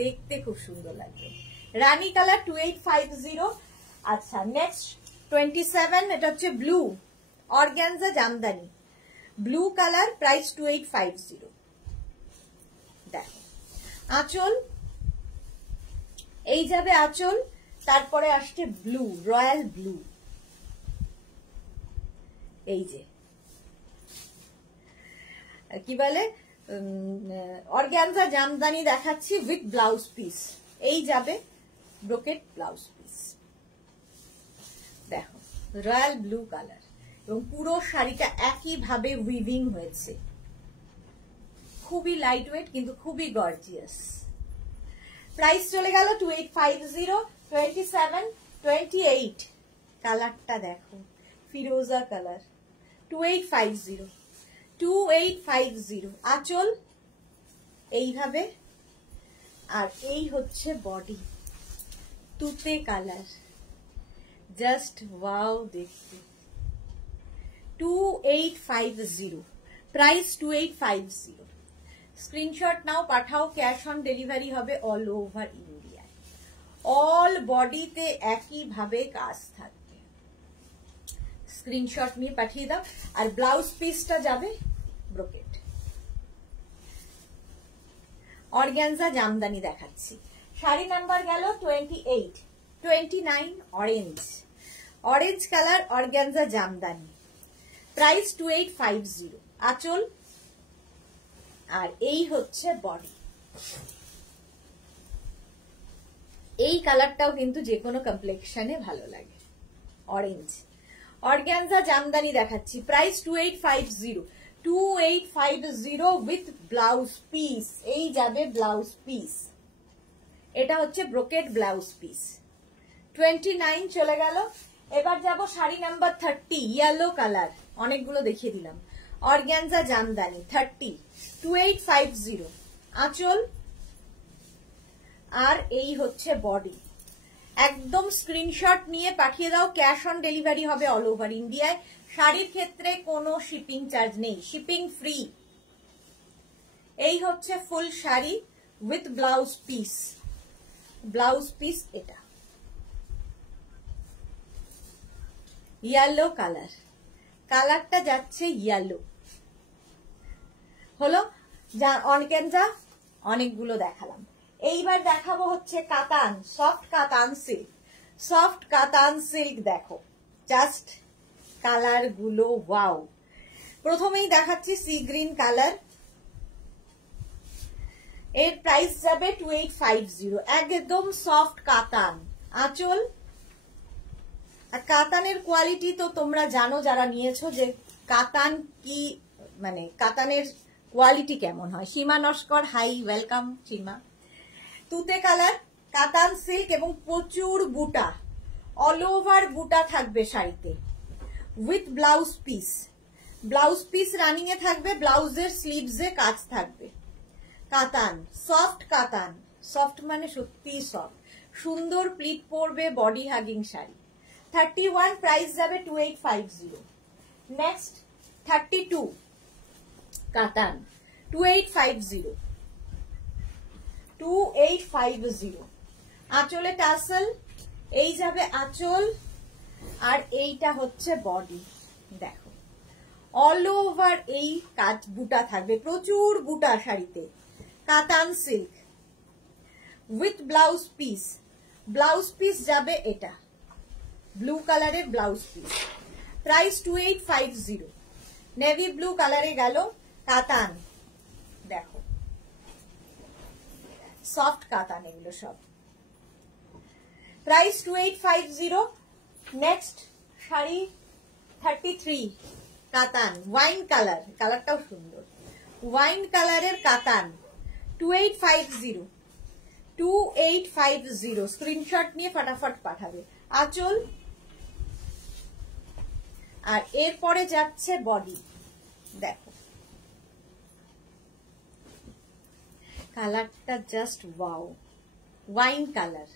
দেখতে খুব সুন্দর লাগবে। রানী কালার 2850। আচ্ছা নেক্সট 27, এটা হচ্ছে blue, organza Jamdani, blue colour, price 2850। দেখো আঁচল, এই যাবে আঁচল, তারপরে আসছে ব্লু, রয়্যাল ব্লু, এই যে কি বলে অর্গানজা জামদানি দেখাচ্ছি উইথ ব্লাউজ পিস, এই যাবে ব্রোকেট ব্লাউজ পিস। দেখো রয়্যাল ব্লু কালার, এবং পুরো শাড়িটা একইভাবে উইভিং হয়েছে, খুবই লাইট ওয়েট কিন্তু খুবই গর্জিয়াস। প্রাইস চলে গেল 2850। 27, 28 কালারটা দেখো, ফিরোজা কালার, 2850। 2850 আঁচল এইভাবে, আর এই হচ্ছে বডি, তুতে কালার, জাস্ট ওয়াও দেখতে। 2850 প্রাইস 2850। স্ক্রিনশট নাও, পাঠাও, ক্যাশ অন ডেলিভারি হবে অল ওভার ইন্ডিয়ায়। অল বডিতে একইভাবে কাজ থাকবে, স্ক্রিনশট নিয়ে পাঠিয়ে দাও। আর ব্লাউজ পিসটা যাবে ব্রোকেট। অর্গানজা জামদানি দেখাচ্ছি, শাড়ি নাম্বার গেল 28, 29 orange, orange colour, organza Jamdani, price 2850। আঁচল, আর এই হচ্ছে বডি। এই কালারটাও কিন্তু যে কোনো কমপ্লেক্সনে ভালো লাগে, অরেঞ্জ, অর্গানজা জামদানি দেখাচ্ছি, প্রাইস 2850। 2850 উইথ ব্লাউজ পিস, এই যাবে ব্লাউজ পিস, এটা হচ্ছে ব্রোকেট ব্লাউজ পিস। 29 চলে গেল। এবার যাব শাড়ি নাম্বার 30, ইয়েলো কালার, অনেকগুলো দেখিয়ে দিলাম, অর্গানজা জামদানি 30, 2850 আঁচল, আর এই হচ্ছে বডি। একদম স্ক্রিনশট নিয়ে পাঠিয়ে দাও, ক্যাশ অন ডেলিভারি হবে অল ওভার ইন্ডিয়ায়। শাড়ির ক্ষেত্রে কোনো শিপিং চার্জ নেই, শিপিং ফ্রি। এই হচ্ছে full sari with blouse piece. Blouse piece এটা ইয়েলো কালার, কালারটা যাচ্ছে ইয়েলো। হলো অনকেনজা অনেকগুলো দেখালাম। এইবার দেখাবো হচ্ছে কাতান, সফট কাতান সিল্ক। সফট কাতান সিল্ক দেখো জাস্ট কালার গুলো ওয়াও। প্রথমেই দেখাচ্ছি সি গ্রিন কালার, এর প্রাইস যাবে 2850। একদম সফট কাতান আঁচল। আর কাতানের কোয়ালিটি তো তোমরা জানো যারা নিয়েছো যে কাতান কি, মানে কাতানের কোয়ালিটি কেমন হয়। সীমা নস্কর, হাই ওয়েলকাম সীমা। তুতে কালার কাতান সিল্ক এবং প্রচুর বুটা, অল ওভার বুটা থাকবে শাড়িতে with blouse piece. Blouse piece running এ থাকবে, ব্লাউজের স্লিভসে কাজ থাকবে। কাতান, সফট কাতান, সফট মানে সত্যি সফট, সুন্দর প্লিট পরবে, বডি হাগিং শাড়ি। 31 প্রাইস যাবে 2850। নেক্সট 32 কাতান 2850, 2850। আঁচলে টাসেল, এই যাবে আঁচল, আর এইটা হচ্ছে বডি। দেখো অল ওভার এই কাজ বুটা থাকবে, প্রচুর বুটা শাড়িতে। কাতান silk with blouse piece. Blouse piece যাবে এটা ব্লু কালারের blouse piece. Price 2850। Navy blue কালারে গেল কাতান, দেখো সফট কাতান এগুলো সব। প্রাইস 2850। নেক্সট শাড়ি 33 কাতান, ওয়াইন কালার, কালারটাও সুন্দর, ওয়াইন কালারের কাতান 2850। 2850 স্ক্রিনশট নিয়ে ফটাফট পাঠাবে। আঁচল, আর এরপরে যাচ্ছে বডি। দেখো কালারটা জাস্ট ওয়াও, ওয়াইন কালার,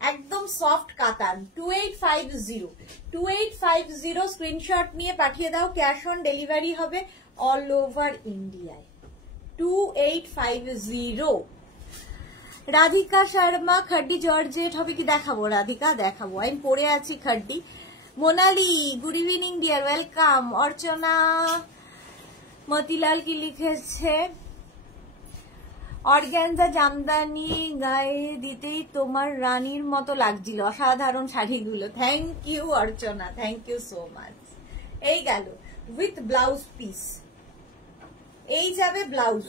একদম সফট কাতান 2850। 2850 স্ক্রিনশট নিয়ে পাঠিয়ে দাও, ক্যাশ অন ডেলিভারি হবে অল ওভার ইন্ডিয়ায়। 2850। রাধিকা শর্মা খাড্ডি জর্জেট হবে কি দেখাবো? রাধিকা দেখাবো, আমি পরে আছি খাড্ডি। Monali good evening dear, welcome. Archana Motilal কি লিখেছে, অর্গ্যানজা জামদানি গায়ে দিতেই তোমার রানীর মতো লাগছিল, অসাধারণ শাড়িগুলো। Thank you Archana, thank you so much. এই গেল উইথ ব্লাউজ পিস, এই যাবে ব্লাউজ,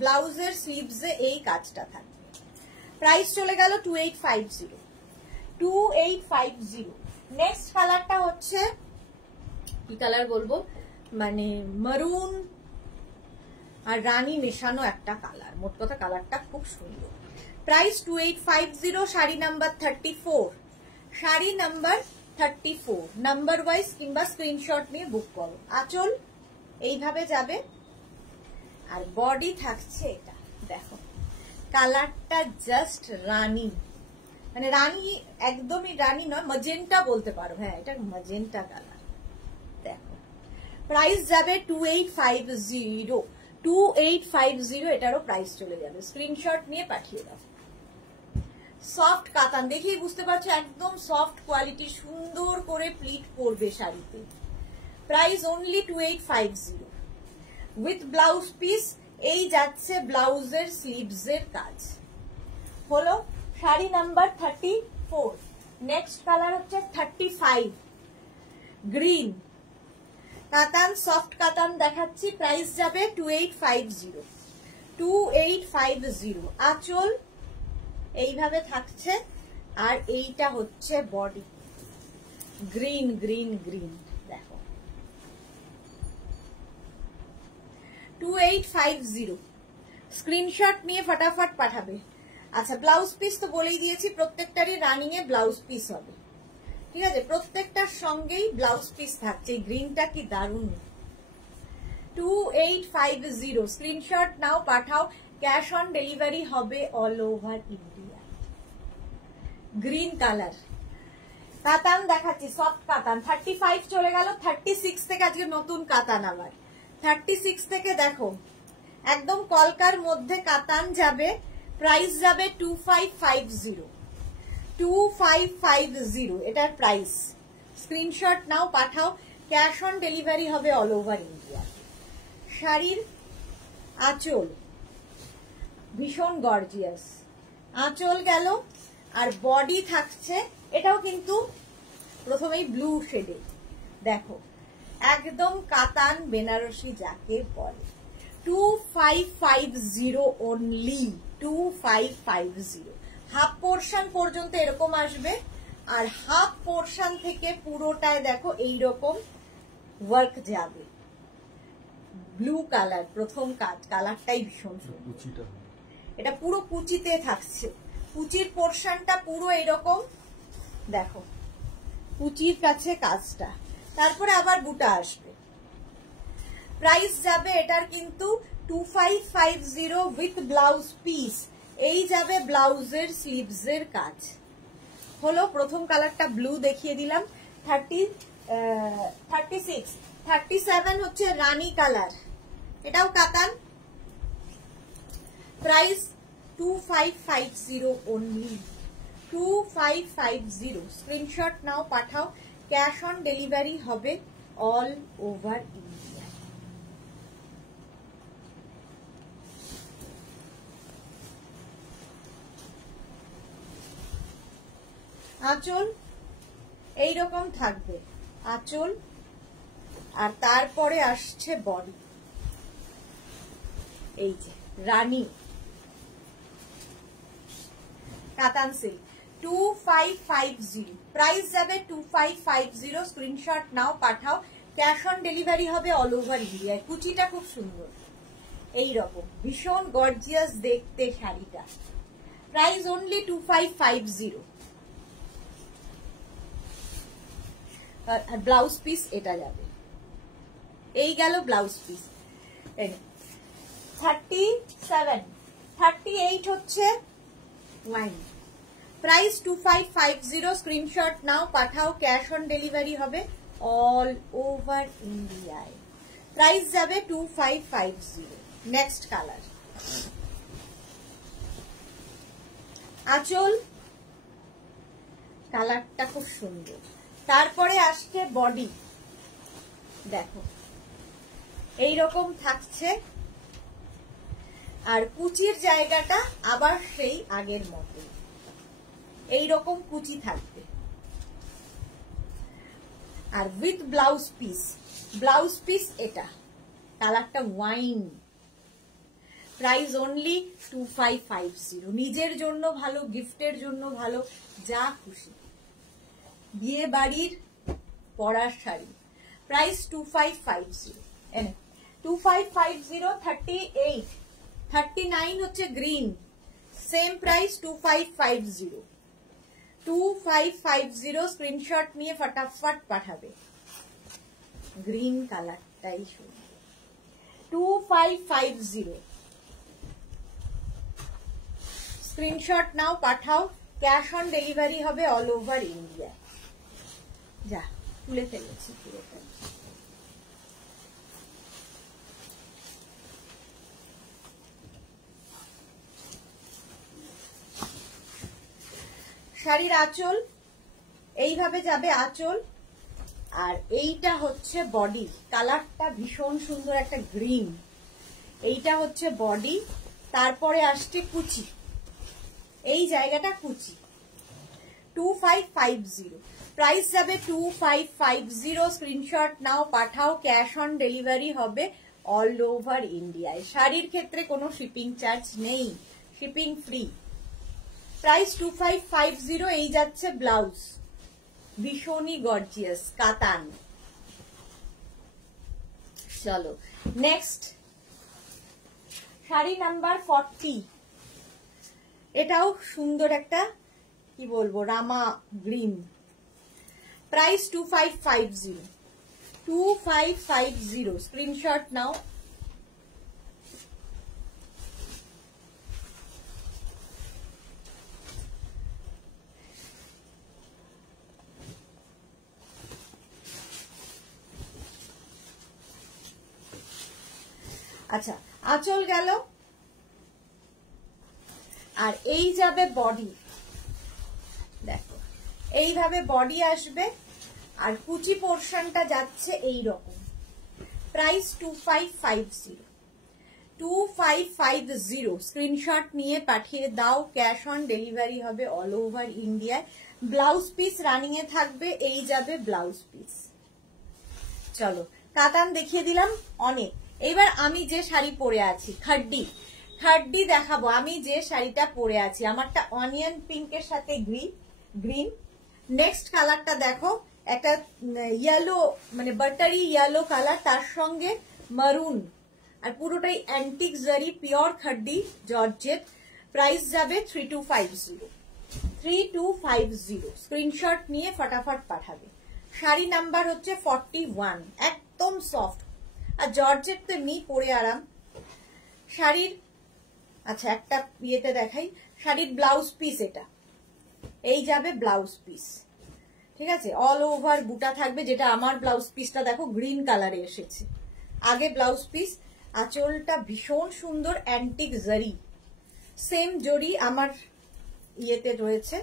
ব্লাউজের স্লিভসে এই কাজটা থাকবে। প্রাইস চলে গেল 2850। 2850। নেক্সট কালারটা হচ্ছে কি কালার বলবো, মানে মারুন আর রানী মেশানো একটা কালার, মোট কথা কালারটা খুব সুন্দর। Price 2850। Sari number 34, sari number 34 number wise কিংবা স্ক্রিনশট নিয়ে বুক করো। আঁচল এইভাবে যাবে, আর বডি থাকছে এটা। দেখো কালারটা জাস্ট রানী, মানে রানী একদমই রানী নয়, ম্যাজেন্টা বলতে পারো, হ্যাঁ এটা ম্যাজেন্টা কালার। দেখো প্রাইস যাবে 2850। 2850 এটারও প্রাইস চলে যাবে, স্ক্রিনশট নিয়ে পাঠিয়ে দাও। সফট কাতান দেখেই বুঝতে পারছো, একদম সফট কোয়ালিটি, সুন্দর করে প্লিট করবে শাড়িতে। Price only 2850 with blouse piece. এই যাচ্ছে ব্লাউজের স্লিভসের কাজ। হলো শাড়ি নাম্বার 34। নেক্সট কালার হচ্ছে 35 গ্রিন কাতান, সফট কাতান দেখাচ্ছি। প্রাইস যাবে 2850। 2850। আঁচল এইভাবে থাকছে, আর এইটা হচ্ছে বডি। গ্রিন গ্রিন গ্রিন, দেখো 2850 স্ক্রিনশট নিয়ে ফটাফট পাঠাবে। আচ্ছা ব্লাউজ পিস তো বলেই দিয়েছি, প্রত্যেকটারই রানিং এ ব্লাউজ পিস হবে, ঠিক আছে? প্রত্যেকটার সঙ্গেই ব্লাউজ পিস থাকছে। এই গ্রিনটা কি দারুণ। 2850 স্ক্রিনশট নাও, পাঠাও, ক্যাশ অন ডেলিভারি হবে all over India. Green colour কাতান দেখাচ্ছি, সফট কাতান। 35 চলে গেল, 36 থেকে আজকে নতুন কাতান আবার। 36 থেকে দেখো একদম কলকার মধ্যে কাতান যাবে, প্রাইস যাবে 2550। 2550 এটার প্রাইস। স্ক্রিনশট নাও, পাঠাও, ক্যাশ অন ডেলিভারি হবে অল ওভার ইন্ডিয়া। শাড়ির আঁচল ভীষণ গর্জিয়াস, আঁচল গেল আর বডি থাকছে, এটাও কিন্তু প্রথমেই ব্লু শেডে। দেখো একদম কাতান বেনারসি যাকে বলে। 2550 অনলি, 2550। হাফ পোর্শন পর্যন্ত এরকম আসবে, আর হাফ পোর্শন থেকে পুরোটায় দেখো এইরকম ওয়ার্ক যাবে। ব্লু কালার প্রথম কাজ, কালারটাই ভীষণ সুন্দর। এটা পুরো কুচিতে থাকছে, কুচির পোর্শনটা পুরো এরকম দেখো, কুচির কাছে কাজটা, তারপরে আবার বুটা আসবে। প্রাইস যাবে এটার কিন্তু 2550 উইথ ব্লাউজ পিস। এই যাবে ব্লাউজের স্লিভসের কাজ। হলো প্রথম কালারটা ব্লু দেখিয়ে দিলাম। 36 37 হচ্ছে রানী কালার, এটাও কাতান। Price 2550 only, 2550। স্ক্রিনশট নাও, পাঠাও, ক্যাশ অন ডেলিভারি হবে অল ওভার ইন্ডিয়া। আঁচল এইরকম থাকবে, আঁচল, আর তারপরে আসছে বডি। এই যে রানী কাতান সিল্ক 2550, প্রাইস যাবে 2550। স্ক্রিনশট নাও, পাঠাও, ক্যাশ অন ডেলিভারি হবে অল ওভার ইন্ডিয়ায়। কুচিটা খুব সুন্দর, এইরকম ভীষণ গর্জিয়াস দেখতে শাড়িটা। Price only 2550। আর ব্লাউজ পিস এটা যাবে, এই গেল ব্লাউজ পিস। 37 38 হচ্ছে ওয়াইন, প্রাইস 2550। স্ক্রিনশট নাও, পাঠাও, ক্যাশ অন ডেলিভারি হবে অল ওভার ইন্ডিয়ায়। প্রাইস যাবে 2550। নেক্সট কালার, আঁচল, কালারটা খুব সুন্দর। তারপরে আসছে বডি, দেখো এইরকম থাকছে, আর কুচির জায়গাটা আবার সেই আগের মতো এইরকম কুচি থাকবে, আর with blouse piece. Blouse piece এটা, কালারটা ওয়াইন। Price only 2550। নিজের জন্য ভালো, গিফটের জন্য ভালো, যা খুশি, বিয়ে বাড়ির পরার শাড়ি। প্রাইস 2550। 2550। 38 39 হচ্ছে গ্রিন, সেম প্রাইস 2550। 2550 স্ক্রিনশট নিয়ে ফটাফট পাঠাবে। গ্রিন কালারটাই সুন্দর। 2550 স্ক্রিনশট নাও, পাঠাও, ক্যাশ অন ডেলিভারি হবে অল ওভার ইন্ডিয়া। যা তুলে ফেলেছি পুরোটা। শাড়ির আঁচল এইভাবে যাবে, আঁচল, আর এইটা হচ্ছে বডি। কালারটা ভীষণ সুন্দর, একটা গ্রিন। এইটা হচ্ছে বডি, তারপরে আসছে কুচি, এই জায়গাটা কুচি। 2550 প্রাইস যাবে 2550। স্ক্রিনশট নাও, পাঠাও, ক্যাশ অন ডেলিভারি হবে অল ওভার ইন্ডিয়ায়। শাড়ির ক্ষেত্রে কোনো শিপিং চার্জ নেই, শিপিং ফ্রি। প্রাইস 2550। এই যাচ্ছে ব্লাউজ, ভীষণই গর্জিয়াস কাতান। চলো নেক্সট শাড়ি নাম্বার 40। এটাও সুন্দর একটা, কি বলবো, রামা গ্রিন। প্রাইস 2550। 2550 স্ক্রিনশট নাও। আচ্ছা, আঁচল গেল, আর এই যাবে বডি। দেখো এইভাবে বডি আসবে, আর কুচি পোর্শনটা যাচ্ছে এই রকম। প্রাইস 2550, 2550। স্ক্রিনশট নিয়ে পাঠিয়ে দাও, ক্যাশ অন ডেলিভারি হবে অল ওভার ইন্ডিয়ায়। ব্লাউজ পিস রানিং এ থাকবে, এই যাবে ব্লাউজ পিস। চলো কাতান দেখিয়ে দিলাম অনেক। এবার আমি যে শাড়ি পরে আছি, খাড্ডি দেখাবো। আমি যে শাড়িটা পরে আছি, আমারটা অনিয়ন পিঙ্কের সাথে গ্রিন। নেক্সট কালারটা দেখো, একটা ইয়েলো, মানে বাটারি ইয়েলো কালার, তার সঙ্গে মারুন, আর পুরোটাই অ্যান্টিক জারি, পিওর খাড্ডি জর্জেট। প্রাইস যাবে 3250, 3250। স্ক্রিনশট নিয়ে ফটাফট পাঠাবে। শাড়ি নাম্বার হচ্ছে 41, একদম সফট, আর জর্জেট তো এমনি পরে আরাম। শাড়ির আচ্ছা একটা ইয়েতে দেখাই, শাড়ির ব্লাউজ পিস এটা, এই যাবে ব্লাউজ পিস। ঠিক আছে, অল ওভার বুটা থাকবে, যেটা আমার ব্লাউজ পিসটা দেখো গ্রিন কালারে এসেছে। আগে ব্লাউজ পিস, আঁচলটা ভীষণ সুন্দর অ্যান্টিক জারি, সেম জরি আমার ইয়েতে রয়েছে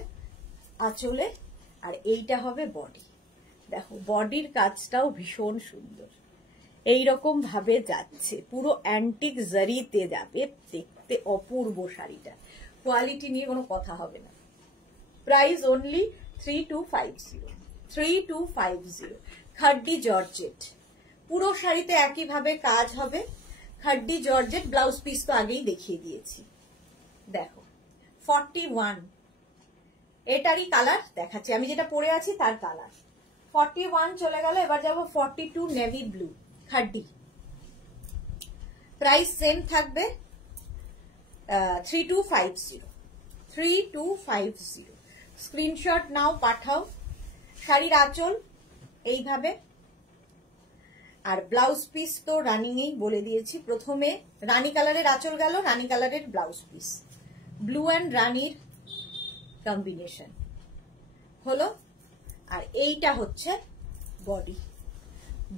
আঁচলে, আর এইটা হবে বডি। দেখো বডির কাজটাও ভীষণ সুন্দর, এইরকম ভাবে যাচ্ছে, পুরো অ্যান্টিক জারিতে যাবে, দেখতে অপূর্ব শাড়িটা। কোয়ালিটি নিয়ে কোনো কথা হবে না। Price only 3250, 3250। খাড্ডি জর্জেট, পুরো শাড়িতে একইভাবে কাজ হবে। খাড্ডি জর্জেট, ব্লাউজ পিস তো আগেই দেখিয়ে দিয়েছি। দেখো 41, এটারই কালার দেখাচ্ছি, আমি যেটা পরে আছি তার কালার। 41 চলে গেল, এবার যাবো 42 নেভি ব্লু খাড্ডি। প্রাইস সেম থাকবে 3250, 3250। স্ক্রিনশট নাও, পাঠাও। শাড়ির আঁচল এইভাবে, আর ব্লাউজ পিস তো রানিংয়েই বলে দিয়েছি। প্রথমে রানী কালারের আঁচল গেল, রানী কালারের ব্লাউজ পিস, ব্লু অ্যান্ড রানীর কম্বিনেশন হলো। আর এইটা হচ্ছে বডি,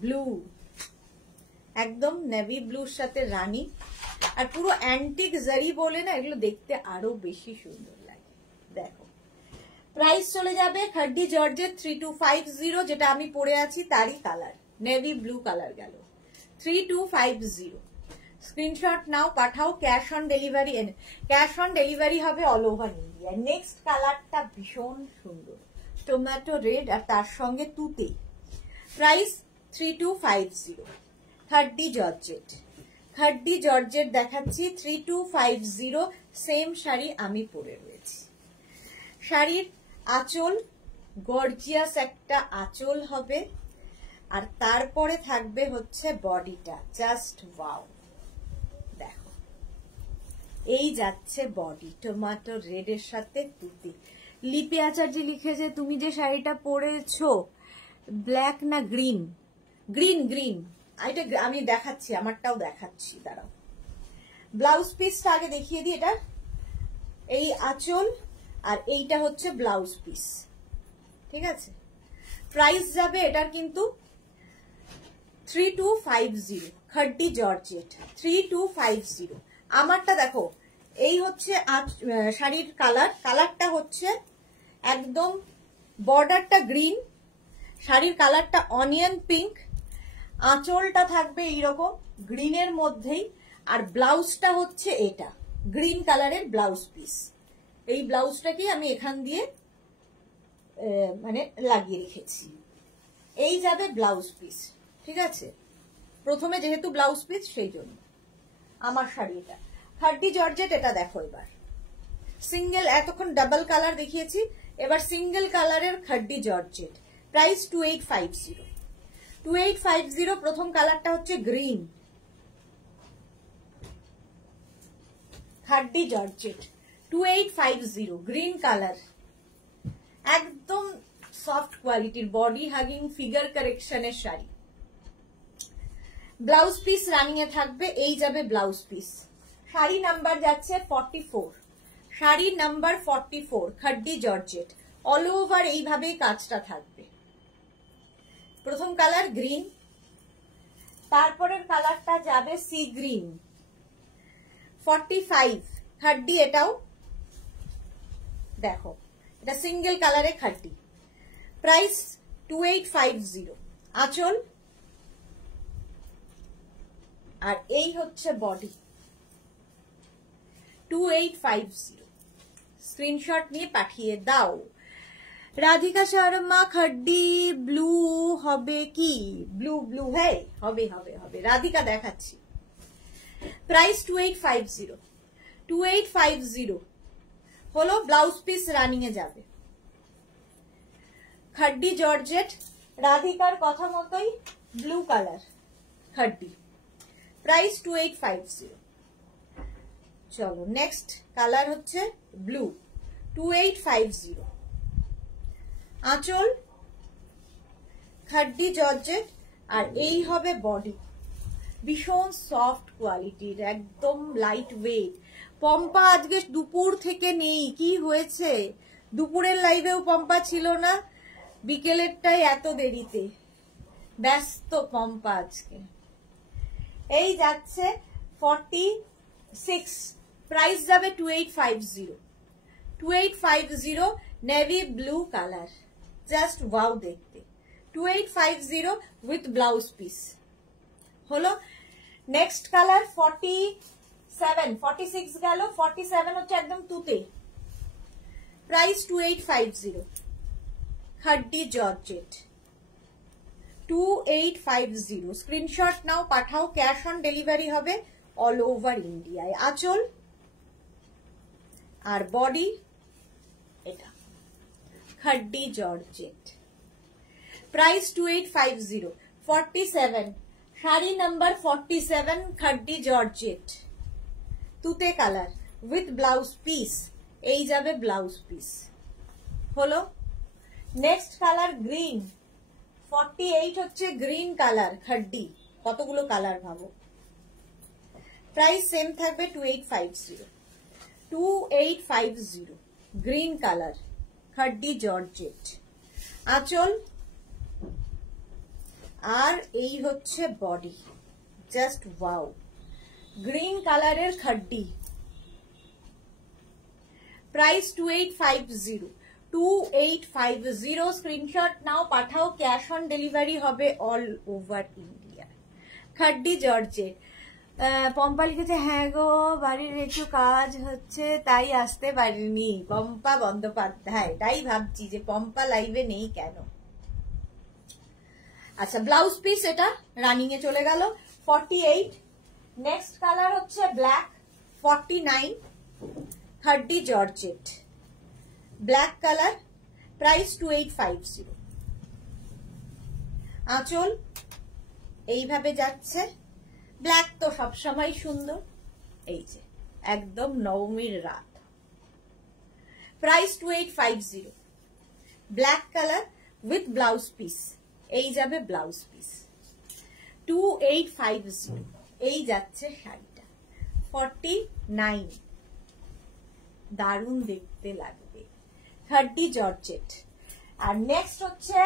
ব্লু, একদম নেভি ব্লুর সাথে রানী, আর পুরো অ্যান্টিক জারি বলে না, এগুলো দেখতে আরো বেশি সুন্দর লাগে। দেখো প্রাইস চলে যাবে খাড্ডি জর্জেট 3250, যেটা আমি পরে আছি তারই কালার, নেভি ব্লু কালার গেল, 3250। স্ক্রিনশট নাও, পাঠাও। Cash on delivery, cash on delivery হবে অল ওভার ইন্ডিয়া। নেক্সট কালারটা ভীষণ সুন্দর, টমেটো রেড, আর তার সঙ্গে তুতে। Price 3250, খাড্ডি georgette. খাড্ডি জর্জেট দেখাচ্ছি 3250। সেম শাড়ি আমি পরে রয়েছি। শাড়ির আঁচল গর্জিয়াস একটা আঁচল হবে, আর তারপরে থাকবে হচ্ছে বডিটা, জাস্ট ওয়াও। দেখো এই যাচ্ছে বডি, টমেটো রেডের সাথে তুতি। লিপি আচার্য লিখেছে তুমি যে শাড়িটা পরেছো ব্ল্যাক না গ্রিন? Green, green. এটা আমি দেখাচ্ছি, আমারটাও দেখাচ্ছি, দাঁড়াও। ব্লাউজ পিসটা আগে দেখিয়ে দিই। এটা এই আঁচল, আর এইটা হচ্ছে ব্লাউজ পিস। ঠিক আছে, প্রাইস যাবে এটার কিন্তু 3250, খাড্ডি জর্জেট 3250। আমারটা দেখো, এই হচ্ছে শাড়ির কালার, কালারটা হচ্ছে একদম, বর্ডারটা গ্রিন, শাড়ির কালারটা অনিয়ন পিঙ্ক, আঁচলটা থাকবে এইরকম গ্রিনের মধ্যেই, আর ব্লাউজটা হচ্ছে এটা গ্রিন কালারের ব্লাউজ পিস। এই ব্লাউজটাকে আমি এখান দিয়ে মানে লাগিয়ে রেখেছি, এই যাবে ব্লাউজ পিস। ঠিক আছে, প্রথমে যেহেতু ব্লাউজ পিস সেই জন্য আমার শাড়ি এটা খাড্ডি জর্জেট। এটা দেখো, এবার সিঙ্গেল, এতক্ষণ ডাবল কালার দেখিয়েছি, এবার সিঙ্গেল কালারের খাড্ডি জর্জেট। প্রাইস 2850, 2850। প্রথম কালারটা হচ্ছে গ্রিন, খাড্ডি জর্জেট 2850, গ্রিন কালার, একদম সফট কোয়ালিটির, বডি হাগিং ফিগার কারেকশনের শাড়ি। ব্লাউজ পিস রানিং এ থাকবে, এই যাবে ব্লাউজ পিস। শাড়ি নাম্বার যাচ্ছে 44, শাড়ি নাম্বার 44, খাড্ডি জর্জেট, অল ওভার এইভাবেই কাজটা থাকবে। প্রথম কালার গ্রিন, তারপরের কালারটা যাবে সি গ্রিন, 45 খাড্ডি। এটাও দেখো, এটা সিঙ্গেল কালারে খাড্ডি। প্রাইস 2850। আঁচল আর এই হচ্ছে বডি, 2850। স্ক্রিনশট নিয়ে পাঠিয়ে দাও। রাধিকা শর্মা খাড্ডি ব্লু হবে কি? ব্লু ব্লু হ্যাঁ, হবে হবে হবে। রাধিকা দেখাচ্ছি। প্রাইস 2850। 2850 হলো। ব্লাউজ পিস রানিং এ যাবে। খাড্ডি জর্জেট, রাধিকার কথা মতোই ব্লু কালার খাড্ডি। প্রাইস 2850। চলো নেক্সট কালার হচ্ছে ব্লু, 2850। আঁচল খাড্ডি জর্জেট আর এই হবে বডি, ভীষণ সফট কোয়ালিটির, একদম লাইট ওয়েট। পম্পা আজকে দুপুর থেকে নেই, কি হয়েছে? দুপুরের লাইভেও পম্পা ছিল না, বিকেলেরটাই এত দেরিতে, ব্যস্ত পম্পা আজকে। এই যাচ্ছে 46, প্রাইস যাবে 2850। 2850 navy blue colour, just wow দেখতে। 2850 উইথ ব্লাউজ পিস হলো। নেক্সট কালার 47, 46 গেল, 47 হচ্ছে একদম তুতে। প্রাইস 2850। খাড্ডি জর্জেট 2850। স্ক্রিনশট নাও, পাঠাও। ক্যাশ অন ডেলিভারি হবে অল ওভার ইন্ডিয়ায়। আঁচল আর বডি এটা খাড্ডি georgette. Price 2850। 47 sari number 47 খাড্ডি georgette, তুতে কালার উইথ ব্লাউজ পিস। এই যাবে ব্লাউজ পিস হলো। নেক্সট কালার গ্রিন, 48 হচ্ছে গ্রিন কালার খাড্ডি। কতগুলো কালার ভাবো। প্রাইস সেম থাকবে 2850। 2850 গ্রিন কালার খাড্ডি জর্জেট। আঁচল আর এই হচ্ছে বডি, জাস্ট ওয়াও, গ্রিন কালারের খাড্ডি। প্রাইস 2850। 2850 স্ক্রিনশট নাও, পাঠাও। ক্যাশ অন ডেলিভারি হবে অল ওভার ইন্ডিয়া। খাড্ডি জর্জেট। পম্পা লিখেছে হ্যাঁ গো, বাড়ির একটু কাজ হচ্ছে তাই আসতে পারিনি। পম্পা বন্দ্যোপাধ্যায়, তাই ভাবছি যে পম্পা লাইভে নেই কেন। আচ্ছা, ব্লাউজ পিস এটা রানিং এ চলে গেল। 48। নেক্সট কালার হচ্ছে black, 49 খাড্ডি georgette, black colour. Price 2850। আঁচল এইভাবে যাচ্ছে। ব্ল্যাক তো সবসময় সুন্দর, এই যে একদম নবমীর রাত। Price 2850। Black colour with blouse piece. এই যাবে ব্লাউজ পিস। 2850। এই যাচ্ছে শাড়িটা। 49 দারুণ দেখতে লাগবে, খাড্ডি জর্জেট। আর নেক্সট হচ্ছে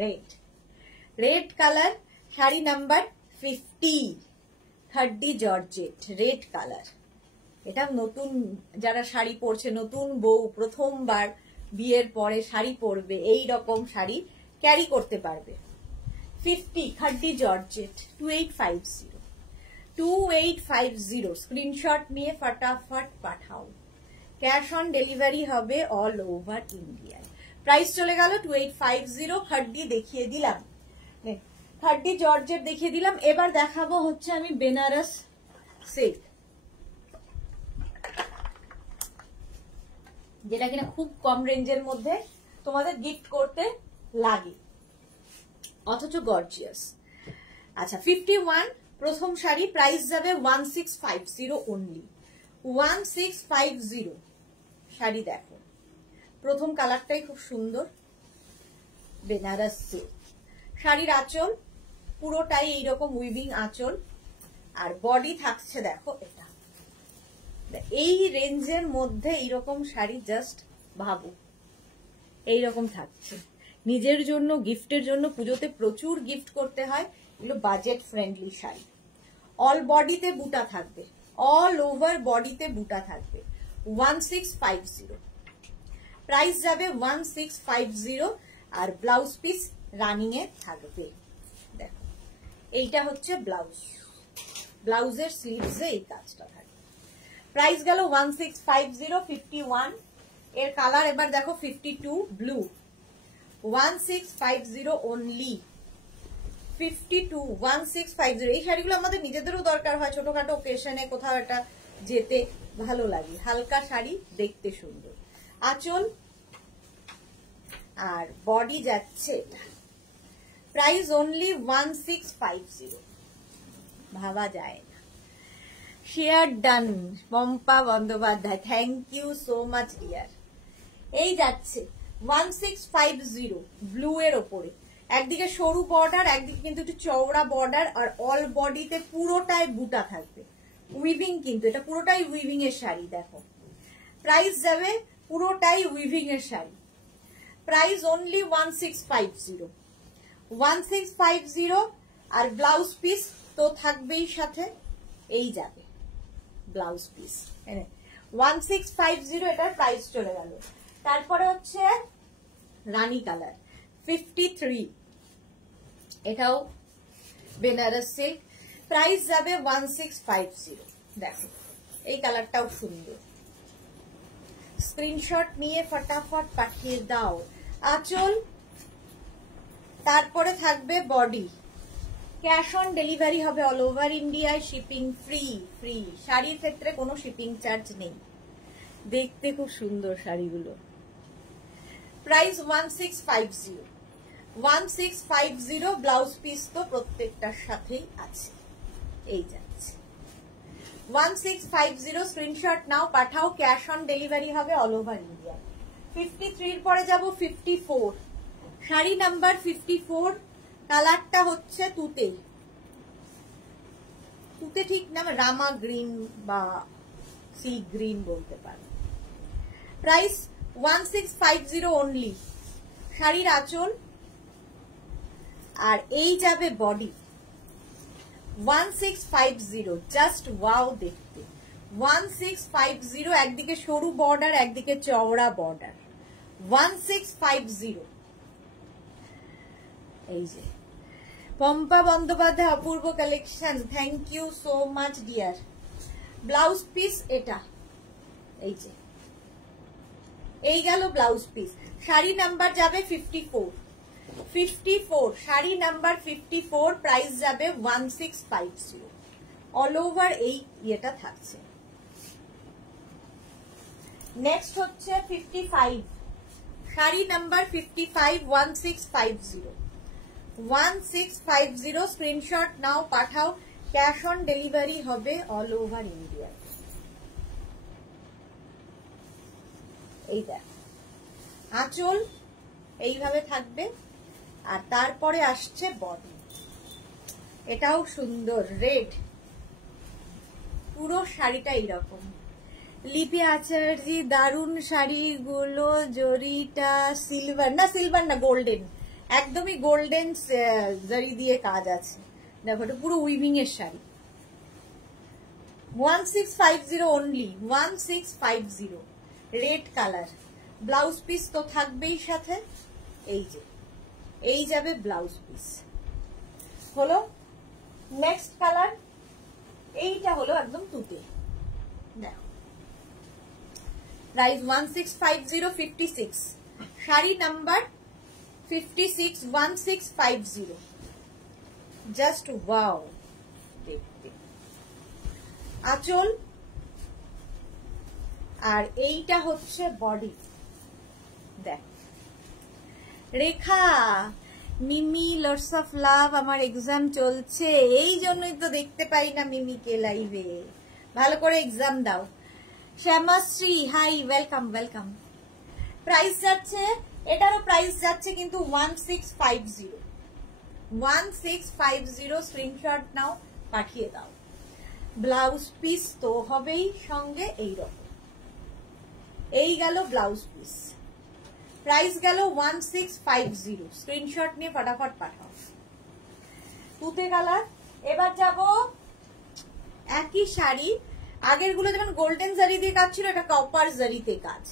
red, red colour sari number 50 খাড্ডি georgette, red colour. এটা নতুন যারা শাড়ি পরছে, নতুন বউ প্রথমবার বিয়ের পরে শাড়ি পরবে, এই রকম শাড়ি ক্যারি করতে পারবে। 50 খাড্ডি জর্জেট, 2850। 2850 স্ক্রিনশট নিয়ে ফটাফট পাঠাও। ক্যাশ অন ডেলিভারি হবে অল ওভার ইন্ডিয়ায়। প্রাইস চলে গেল 2850। খাড্ডি দেখিয়ে দিলাম, খাড্ডি জর্জেট দেখিয়ে দিলাম। এবার দেখাবো হচ্ছে আমি বেনারস সিল্ক, যেটা কিনা খুব কম রেঞ্জের মধ্যে তোমাদের গিফট করতে লাগে, অথচ গর্জিয়াস। আচ্ছা, 51 প্রথম শাড়ি। প্রাইস যাবে 1650 অনলি। 1650 শাড়ি। দেখো প্রথম কালারটাই খুব সুন্দর, বেনারস সিল্ক। শাড়ির আঁচল পুরোটাই এইরকম উইভিং আঁচল, আর বডি থাকছে দেখো এটা। এই রেঞ্জের মধ্যে এইরকম শাড়ি জাস্ট ভাবো, এইরকম থাকছে। নিজের জন্য, গিফটের জন্য, পুজোতে প্রচুর গিফট করতে হয়, এগুলো বাজেট ফ্রেন্ডলি শাড়ি। অল বডিতে বুটা থাকবে, অল ওভার বডিতে বুটা থাকবে। 1650, প্রাইস যাবে 1650। আর ব্লাউজ পিস রানিং এ থাকবে। দেখো এইটা হচ্ছে ব্লাউজ, ব্লাউজের স্লিভসে এই কাজটা থাকে। প্রাইস গেল 1650। 51 এর কালার এবার দেখো 52 ব্লু। 1650 অনলি। 52 1650। এই শাড়িগুলো আমাদের নিজেদেরও দরকার হয়, ছোটখাটো ওকেশনে কোথাও একটা যেতে ভালো লাগে, হালকা শাড়ি, দেখতে সুন্দর। আঁচল আর বডি যাচ্ছে এটা। প্রাইস অনলি 1650, ভাবা যায় না। Share done Pampa Bandyopadhyay, thank you so much dear. এই যাচ্ছে 1650 ব্লু এর ওপরে, একদিকে সরু বর্ডার, একদিকে কিন্তু একটু চওড়া বর্ডার, আর অল বডিতে পুরোটাই বুটা থাকবে। উইভিং, কিন্তু এটা পুরোটাই উইভিং এর শাড়ি। দেখো প্রাইস যাবে পুরোটাই উইভিং এর শাড়ি। Price only 1650। 1650। আর ব্লাউজ পিস তো থাকবেই সাথে, এই যাবে ব্লাউজ পিস। 1650 এটার প্রাইস চলে গেল। তারপরে হচ্ছে রানী কালার 53, এটাও বেনারস সিল্ক। প্রাইস যাবে 1650। দেখো এই কালারটাও সুন্দর, স্ক্রিনশট নিয়ে ফটাফট পাঠিয়ে দাও। আঁচল, তারপরে থাকবে বডি। ক্যাশ অন ডেলিভারি হবে অল ওভার ইন্ডিয়ায়, শিপিং ফ্রি। ফ্রি শাড়ির ক্ষেত্রে কোনো শিপিং চার্জ নেই। দেখতে খুব সুন্দর শাড়িগুলো। প্রাইস 1650। 1650 ব্লাউজ পিস তো প্রত্যেকটার সাথেই আছে, এই যাচ্ছে 1650। স্ক্রিনশট নাও, পাঠাও। ক্যাশ অন ডেলিভারি হবে অল ওভার ইন্ডিয়া। 53 এর পরে যাব 54। শাড়ি নাম্বার 54। কালারটা হচ্ছে তুতে, তুতে ঠিক না, রামা গ্রিন বা সি গ্রিন বলতে পারো। Price 1650 only. শাড়ির আঁচল আর এই যাবে বডি। 1650, জাস্ট ওয়াও দেখতে। 1650, একদিকে সরু বর্ডার, একদিকে চওড়া বর্ডার। 1650। এই যে পম্পা বন্দ্যোপাধ্যায়, অপূর্ব collection, thank you so much dear. Blouse piece এটা, এই যে এই গেল ব্লাউজ পিস। শাড়ি নাম্বার যাবে 54। 54 শাড়ি নাম্বার 54। প্রাইস যাবে 1650। অল ওভার এই ইয়েটা থাকছে। নেক্সট হচ্ছে 55। শাড়ি নাম্বার 55। 1650। 1650 স্ক্রিনশট নাও, পাঠাও। ক্যাশ অন ডেলিভারি হবে অল ওভার ইন্ডিয়া। এই দেখ আঁচল এইভাবে থাকবে, আর তারপরে আসছে বডি। এটাও সুন্দর, রেড। পুরো শাড়িটা এইরকম। লিপি আচার্যি, দারুন শাড়িগুলো। জরিটা সিলভার না, সিলভার না, গোল্ডেন, একদমই গোল্ডেন জরি দিয়ে কাজ আছে। দেখো এটা পুরো উইভিং এর sari. 1650 only. 1650 red colour. Blouse piece তো থাকবেই সাথে, এই যে এই যাবে ব্লাউজ পিস। হলো নেক্সট কালার, এইটা হলো একদম তুতে। দেখো price 1650। 56 sari number 56। 1650, just wow দেখতে। আঁচল আর এইটা হচ্ছে বডি। দেখ রেখা, মিমি, লটস অফ লাভ। আমার এক্সাম চলছে, এই জন্যই তো দেখতে পাই না মিমিকে লাইভে। ভালো করে এক্সাম দাও। Shyamashree, hi, welcome welcome. Price যাচ্ছে, এটারও প্রাইস যাচ্ছে কিন্তু 1650। 1650 স্ক্রিনশট নাও, পাঠিয়ে দাও। ব্লাউজ পিস তো হবেই সঙ্গে এইরকম। এই গেল ব্লাউজ পিস। প্রাইস গেল 1650। স্ক্রিনশট নিয়ে ফটাফট পাঠাও। তুতে কালার। এবার যাব একই শাড়ি, আগের গুলো যেমন গোল্ডেন জারি দিয়ে কাজ ছিল, এটা কপার জারিতে কাজ,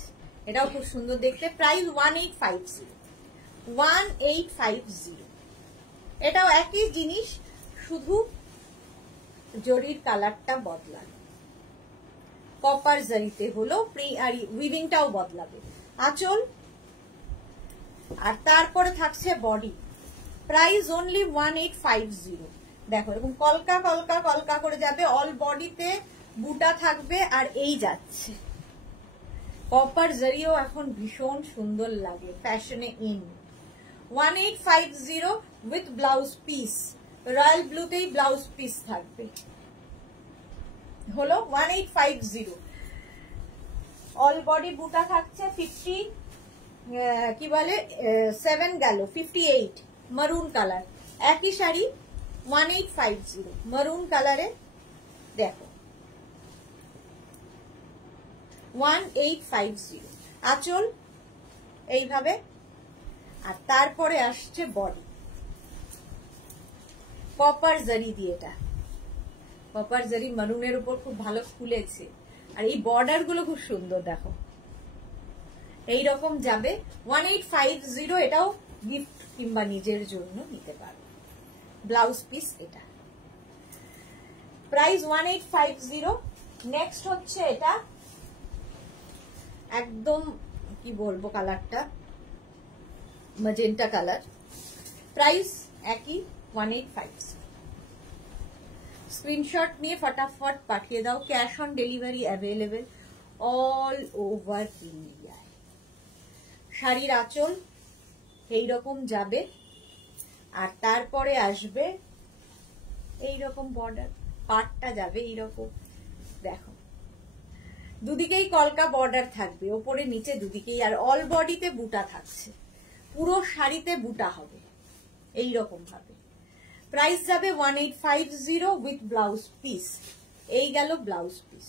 এটাও খুব সুন্দর দেখতে। প্রাইস 1850, 1850। এটাও একই জিনিস, শুধু জরির কালারটা বদলাবে, কপার জারিতে হলো, আর উইভিংটাও বদলাবে। আঁচল আর তারপরে থাকছে বডি। Price only 1850। দেখো এরকম কলকা কলকা কলকা করে যাবে, অল বডিতে বুটা থাকবে, আর এই যাচ্ছে কপার জারিও এখন ভীষণ সুন্দর লাগে, ফ্যাশনে in. 1850 with blouse piece, royal ব্লুতেই ব্লাউজ পিস থাকবে, হলো 1850। অল বডি বুটা থাকছে 50 কি বলে 7 গেল 58, মারুন কালার, একই শাড়ি 1850 মারুন কালারে। দেখো 1850 আঁচল এইভাবে, আর তারপরে আসছে বডি কপার জারি দিয়ে, এটা কপার জারি মারুনের উপর খুব ভালো খুলেছে, আর এই বর্ডার গুলো খুব সুন্দর, দেখো এইরকম যাবে 1850। এটাও গিফট কিংবা নিজের জন্য নিতে পারো, ব্লাউজ পিস এটা, প্রাইস 1850। নেক্সট হচ্ছে এটা একদম কি বলবো কালারটা, ম্যাজেন্টা কালার, প্রাইস একই 1850। স্ক্রিনশট নিয়ে ফটাফট পাঠিয়ে দাও, cash on delivery available all over ইন্ডিয়ায়। শাড়ির আঁচল এইরকম যাবে, আর তারপরে আসবে এইরকম বর্ডার, পাটটা যাবে এইরকম, দেখো দুদিকেই কলকা বর্ডার থাকবে, ওপরে নিচে দুদিকেই, আর অল বডিতে বুটা থাকছে, পুরো শাড়িতে বুটা হবে এইরকম ভাবে। প্রাইস যাবে 1850 উইথ ব্লাউজ পিস। এই গেল blouse piece,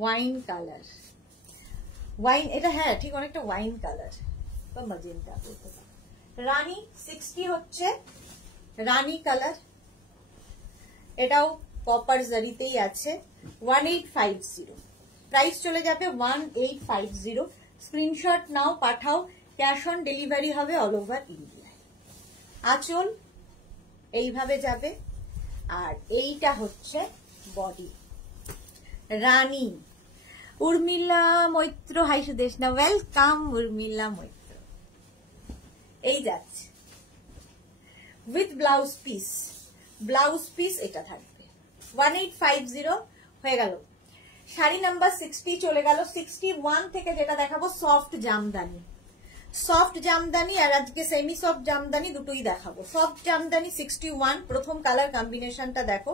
wine colour, wine এটা, হ্যাঁ ঠিক অনেকটা ওয়াইন কালার বা ম্যাজেন্টা বলতে পারো। রানী 60 হচ্ছে রানী কালার, এটাও কপার জারিতেই আছে, 1850। প্রাইস চলে যাবে 1850। স্ক্রিনশট নাও, পাঠাও, ক্যাশ অন ডেলিভারি হবে অল ওভার ইন্ডিয়ায়। আঁচল এইভাবে যাবে, আর এইটা হচ্ছে বডি। রানী উর্মিলা মৈত্র, হাই সুদেশনা, ওয়েলকাম উর্মিলা মৈত্র। এই যাচ্ছে with blouse piece, blouse piece এটা থাকবে 1850 হয়ে গেল। শাড়ি নাম্বার 60 চলে গেল। 61 থেকে যেটা দেখাবো সফট জামদানি, সফট জামদানি আর আজকে সেমি সফট জামদানি দুটোই দেখাবো। সফট জামদানি 61 প্রথম কালার কম্বিনেশনটা দেখো,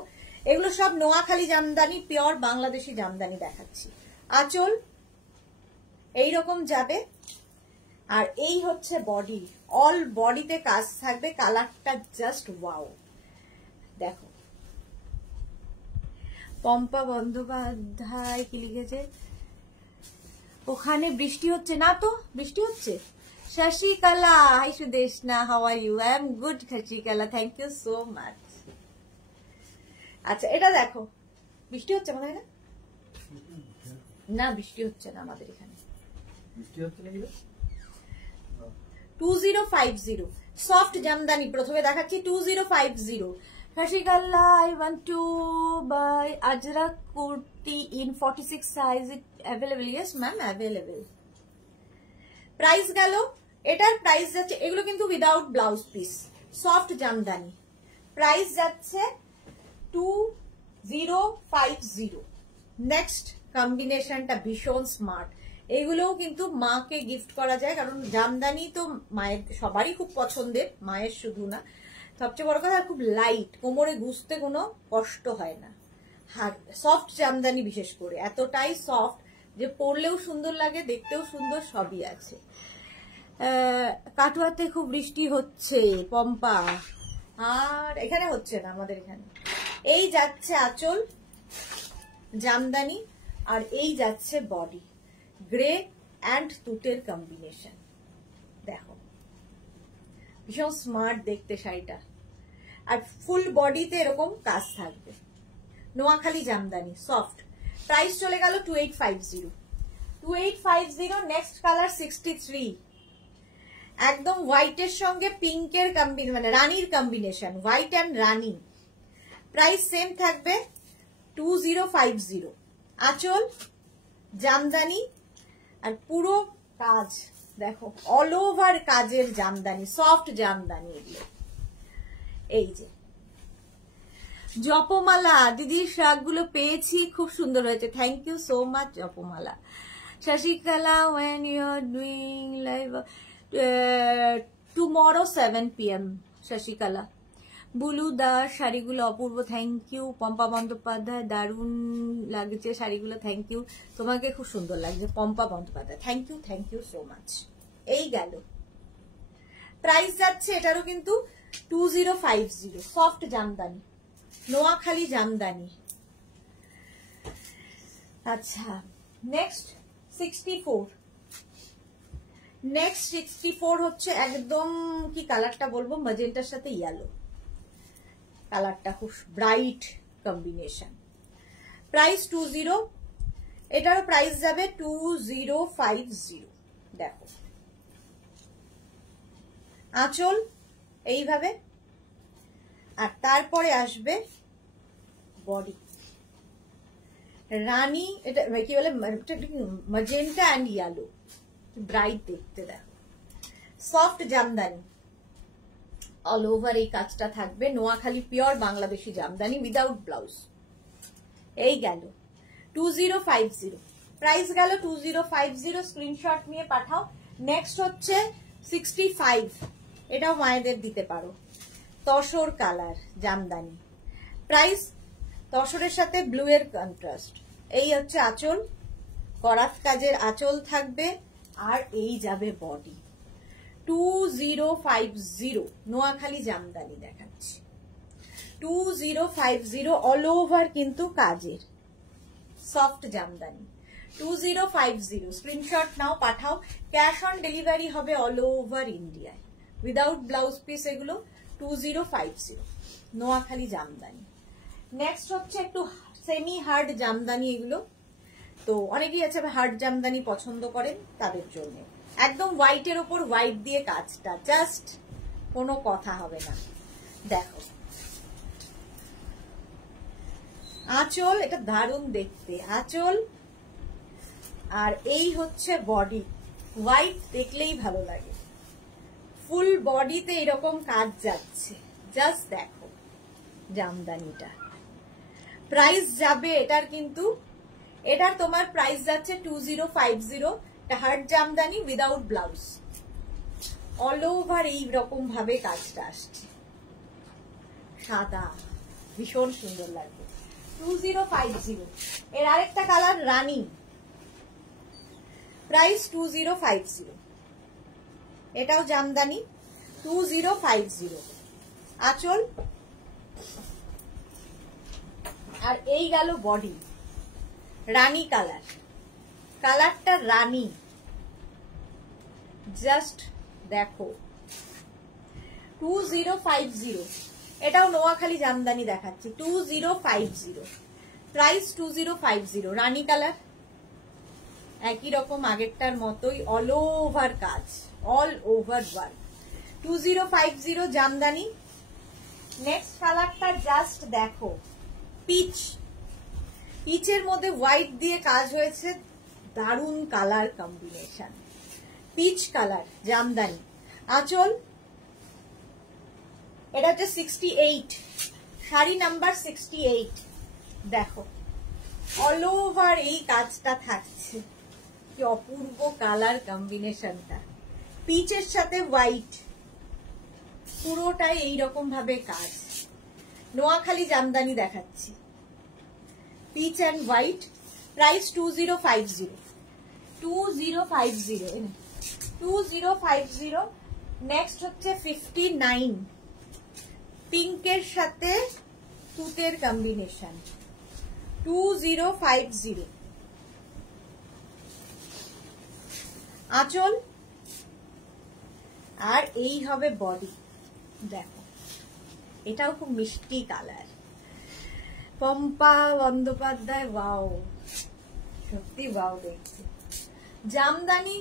এগুলো সব নোয়াখালী জামদানি, পিওর বাংলাদেশি জামদানি দেখাচ্ছি। আঁচল এইরকম যাবে, আর এই হচ্ছে বডি, অল বডিতে কাজ থাকবে, কালারটা জাস্ট ওয়াও। দেখো পম্পা বন্দ্যোপাধ্যায় কি লিখেছে, ওখানে বৃষ্টি হচ্ছে না তো, বৃষ্টি হচ্ছে। Shashikala, hi Sudeshna, how are you? I am good Shashikala, thank you so much. আচ্ছা এটা দেখো, বৃষ্টি হচ্ছে মনে হয় না? না বৃষ্টি হচ্ছে না আমাদের এখানে। 2050 সফট জামদানি প্রথমে দেখাচ্ছি, 2050। Shashikala, I want to buy Ajrak kurti in 46 size, it available? Yes ma'am, available. Price গেল, এটার প্রাইস যাচ্ছে, এগুলো কিন্তু without blouse piece, soft Jamdani, price যাচ্ছে 2050। নেক্সট কম্বিনেশনটা ভীষণ স্মার্ট, এগুলোও কিন্তু মাকে গিফট করা যায়, কারণ জামদানি তো মায়ের সবারই খুব পছন্দের, মায়ের শুধু না, সবচেয়ে বড় কথা খুব লাইট, কোমরে গুছতে কোনো কষ্ট হয় না। সফট জামদানি বিশেষ করে এতটাই সফট যে পরলেও সুন্দর লাগে, দেখতেও সুন্দর, সবই আছে। কাটুয়াতে খুব বৃষ্টি হচ্ছে পম্পা, আর এখানে হচ্ছে না আমাদের এখানে। এই যাচ্ছে আঁচল জামদানি, আর এই যাচ্ছে বডি, গ্রে অ্যান্ড তুতের কম্বিনেশন। দেখো ভীষণ স্মার্ট দেখতে শাড়িটা, আর ফুল বডিতে এরকম কাজ থাকবে, নোয়াখালী জামদানি সফট। প্রাইস চলে গেল 2850। 2850। নেক্সট কালার 63, একদম হোয়াইটের সঙ্গে পিঙ্কের কম্বিনেশন, মানে রানীর combination, white and Rani. Price same থাকবে 2050। আঁচল জামদানি আর পুরো কাজ দেখো, অল ওভার কাজের জামদানি, সফট জামদানি এগুলো। এই যে জপমালা, দিদির শাকগুলো পেয়েছি, খুব সুন্দর হয়েছে, thank you so much Japamala. Shashikala, when you are doing live tomorrow 7 PM, Shashikala. Bulu Das, শাড়িগুলো অপূর্ব, থ্যাংক ইউ। পম্পা বন্দ্যোপাধ্যায়, দারুণ লাগছে শাড়িগুলো, থ্যাংক ইউ। তোমাকে খুব সুন্দর লাগছে Pampa Bandyopadhyay, thank you so much. এই গেল। প্রাইস যাচ্ছে এটারও কিন্তু 2050, সফট জামদানি, নোয়াখালী জামদানি। আচ্ছা, নেক্সট 64। নেক্সট 64 হচ্ছে একদম, কি কালারটা বলবো, ম্যাজেন্টার সাথে ইয়েলো কালারটা, খুব ব্রাইট কম্বিনেশন। প্রাইস 20, এটারও প্রাইস যাবে 2050। দেখো আঁচল এইভাবে, আর তারপরে আসবে বডি রানী, এটা কি বলে, ম্যাজেন্টা অ্যান্ড ইয়েলো, ব্রাইট দেখতে। দেখো সফট জামদানি, অল ওভার এই কাজটা থাকবে, Noakhali pure Bangladeshi Jamdani without blouse. এই গেল 2050। প্রাইস গেল 2050, স্ক্রিনশট নিয়ে পাঠাও। নেক্সট হচ্ছে 65, এটাও মায়েদের দিতে পারো, তসর কালার জামদানি। প্রাইস তসরের সাথে ব্লু এর কন্ট্রাস্ট। এই হচ্ছে আঁচল, করাত কাজের আঁচল থাকবে, আর এই যাবে বডি। 2050, নোয়াখালী জামদানি দেখাচ্ছি, 2050, অল ওভার কিন্তু কাজের সফট জামদানি, 2050। স্ক্রিনশট নাও, পাঠাও। ক্যাশ অন ডেলিভারি হবে অল ওভার ইন্ডিয়ায়, উইদাউট ব্লাউজ পিস এগুলো। 2050, নোয়াখালী জামদানি। নেক্সট হচ্ছে একটু সেমি হার্ড জামদানি এগুলো, তো অনেকেই আছে হার্ড জামদানি পছন্দ করেন, তাদের জন্য একদম হোয়াইটের ওপর হোয়াইট দিয়ে কাজটা, জাস্ট কোনো কথা হবে না। দেখো আঁচল, এটা দারুণ দেখতে আঁচল, আর এই হচ্ছে বডি, হোয়াইট দেখলেই ভালো লাগে, ফুল বডিতে এরকম কাজ যাচ্ছে, জাস্ট দেখো জামদানিটা। প্রাইস যাবে এটার কিন্তু, এটার তোমার প্রাইস যাচ্ছে 2050, hard Jamdani without blouse, all over এই রকম ভাবে কাজটা আসছে, সাদা, ভীষণ সুন্দর লাগবে। 2050। এর আরেকটা কালার রানী, প্রাইস 2050, এটাও জামদানি, 2050। আঁচল, আর এই গেল বডি, রানী কালার, কালারটা রানী, জাস্ট দেখো 2050। এটাও নোয়াখালী জামদানি দেখাচ্ছি, 2050। প্রাইস 2050, রানী কালার, একই রকম আগেরটার মতোই, অল ওভার কাজ, all over work, 2050 Jamdani. Next কালারটা জাস্ট দেখো, পিচ, পিচের মধ্যে হোয়াইট দিয়ে কাজ হয়েছে, দারুণ colour combination, peach colour Jamdani. আঁচল, এটা হচ্ছে 68, শাড়ি নাম্বার 68। দেখো অল ওভার এই কাজটা থাকছে, কি অপূর্ব কালার কম্বিনেশনটা, পিচের সাথে হোয়াইট, পুরোটাই এইরকম ভাবে কাজ, নোয়াখালী জামদানি দেখাচ্ছি, peach and white. Price 2050, 2050, 2050। Next হচ্ছে 59, পিঙ্কের সাথে তুতের কম্বিনেশন, 2050। আঁচল, আর এই হবে বডি, দেখো এটাও খুব মিষ্টি কালার, পম্পা বন্দ্যোপাধ্যায়, ওয়াও, সত্যি ওয়াও দেখছি। জামদানি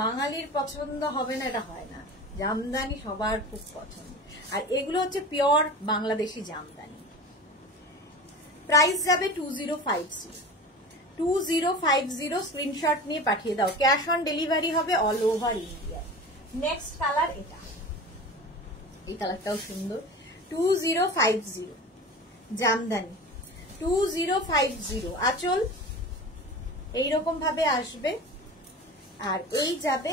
বাঙালির পছন্দ হবে না এটা হয় না, জামদানি সবার খুব পছন্দ। আর এগুলো হচ্ছে পিওর বাংলাদেশি জামদানি। প্রাইস যাবে 2050, 2050। স্ক্রিনশট নিয়ে পাঠিয়ে দাও, ক্যাশ অন ডেলিভারি হবে all over India. Next colour এটা, এই কালারটাও সুন্দর, 2050 জামদানি, 2050। আঁচল এইরকম ভাবে আসবে, আর এই যাবে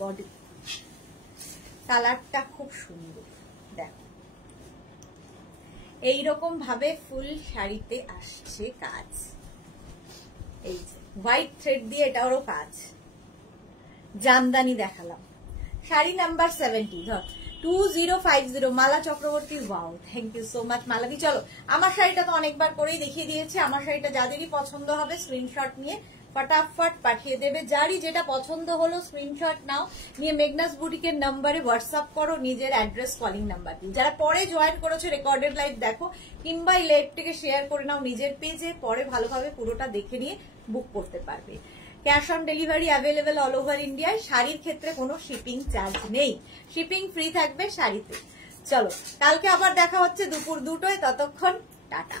বডি। কালারটা খুব সুন্দর, দেখো এইরকম ভাবে ফুল শাড়িতে আসছে কাজ, এই যে হোয়াইট থ্রেড দিয়ে এটারও কাজ। জামদানি দেখালাম। শাড়ি নাম্বার 70, ধর 2050, Mala Chakraborty, wow, thank you so much মালাদি। চলো, আমার শাড়িটা তো অনেকবার করেই দেখিয়ে দিয়েছি। আমার শাড়িটা যাদেরই পছন্দ হবে স্ক্রিনশট নিয়ে ফটাফট পাঠিয়ে দেবে। যারই যেটা পছন্দ হলো স্ক্রিনশট নাও, নিয়ে মেঘনাস বুটিকের নাম্বারে হোয়াটসঅ্যাপ করো নিজের অ্যাড্রেস, কলিং নাম্বার দিয়ে। যারা পরে জয়েন করেছো রেকর্ডেড লাইভ দেখো, কিংবা এই লাইভটিকে শেয়ার করে নাও নিজের পেজে, পরে ভালোভাবে পুরোটা দেখে নিয়ে বুক করতে পারবে। Cash on delivery available all over ইন্ডিয়ায়। শাড়ির ক্ষেত্রে কোনো শিপিং চার্জ নেই, শিপিং ফ্রি থাকবে শাড়িতে। চলো, কালকে আবার দেখা হচ্ছে দুপুর 2টায়, ততক্ষণ টাটা।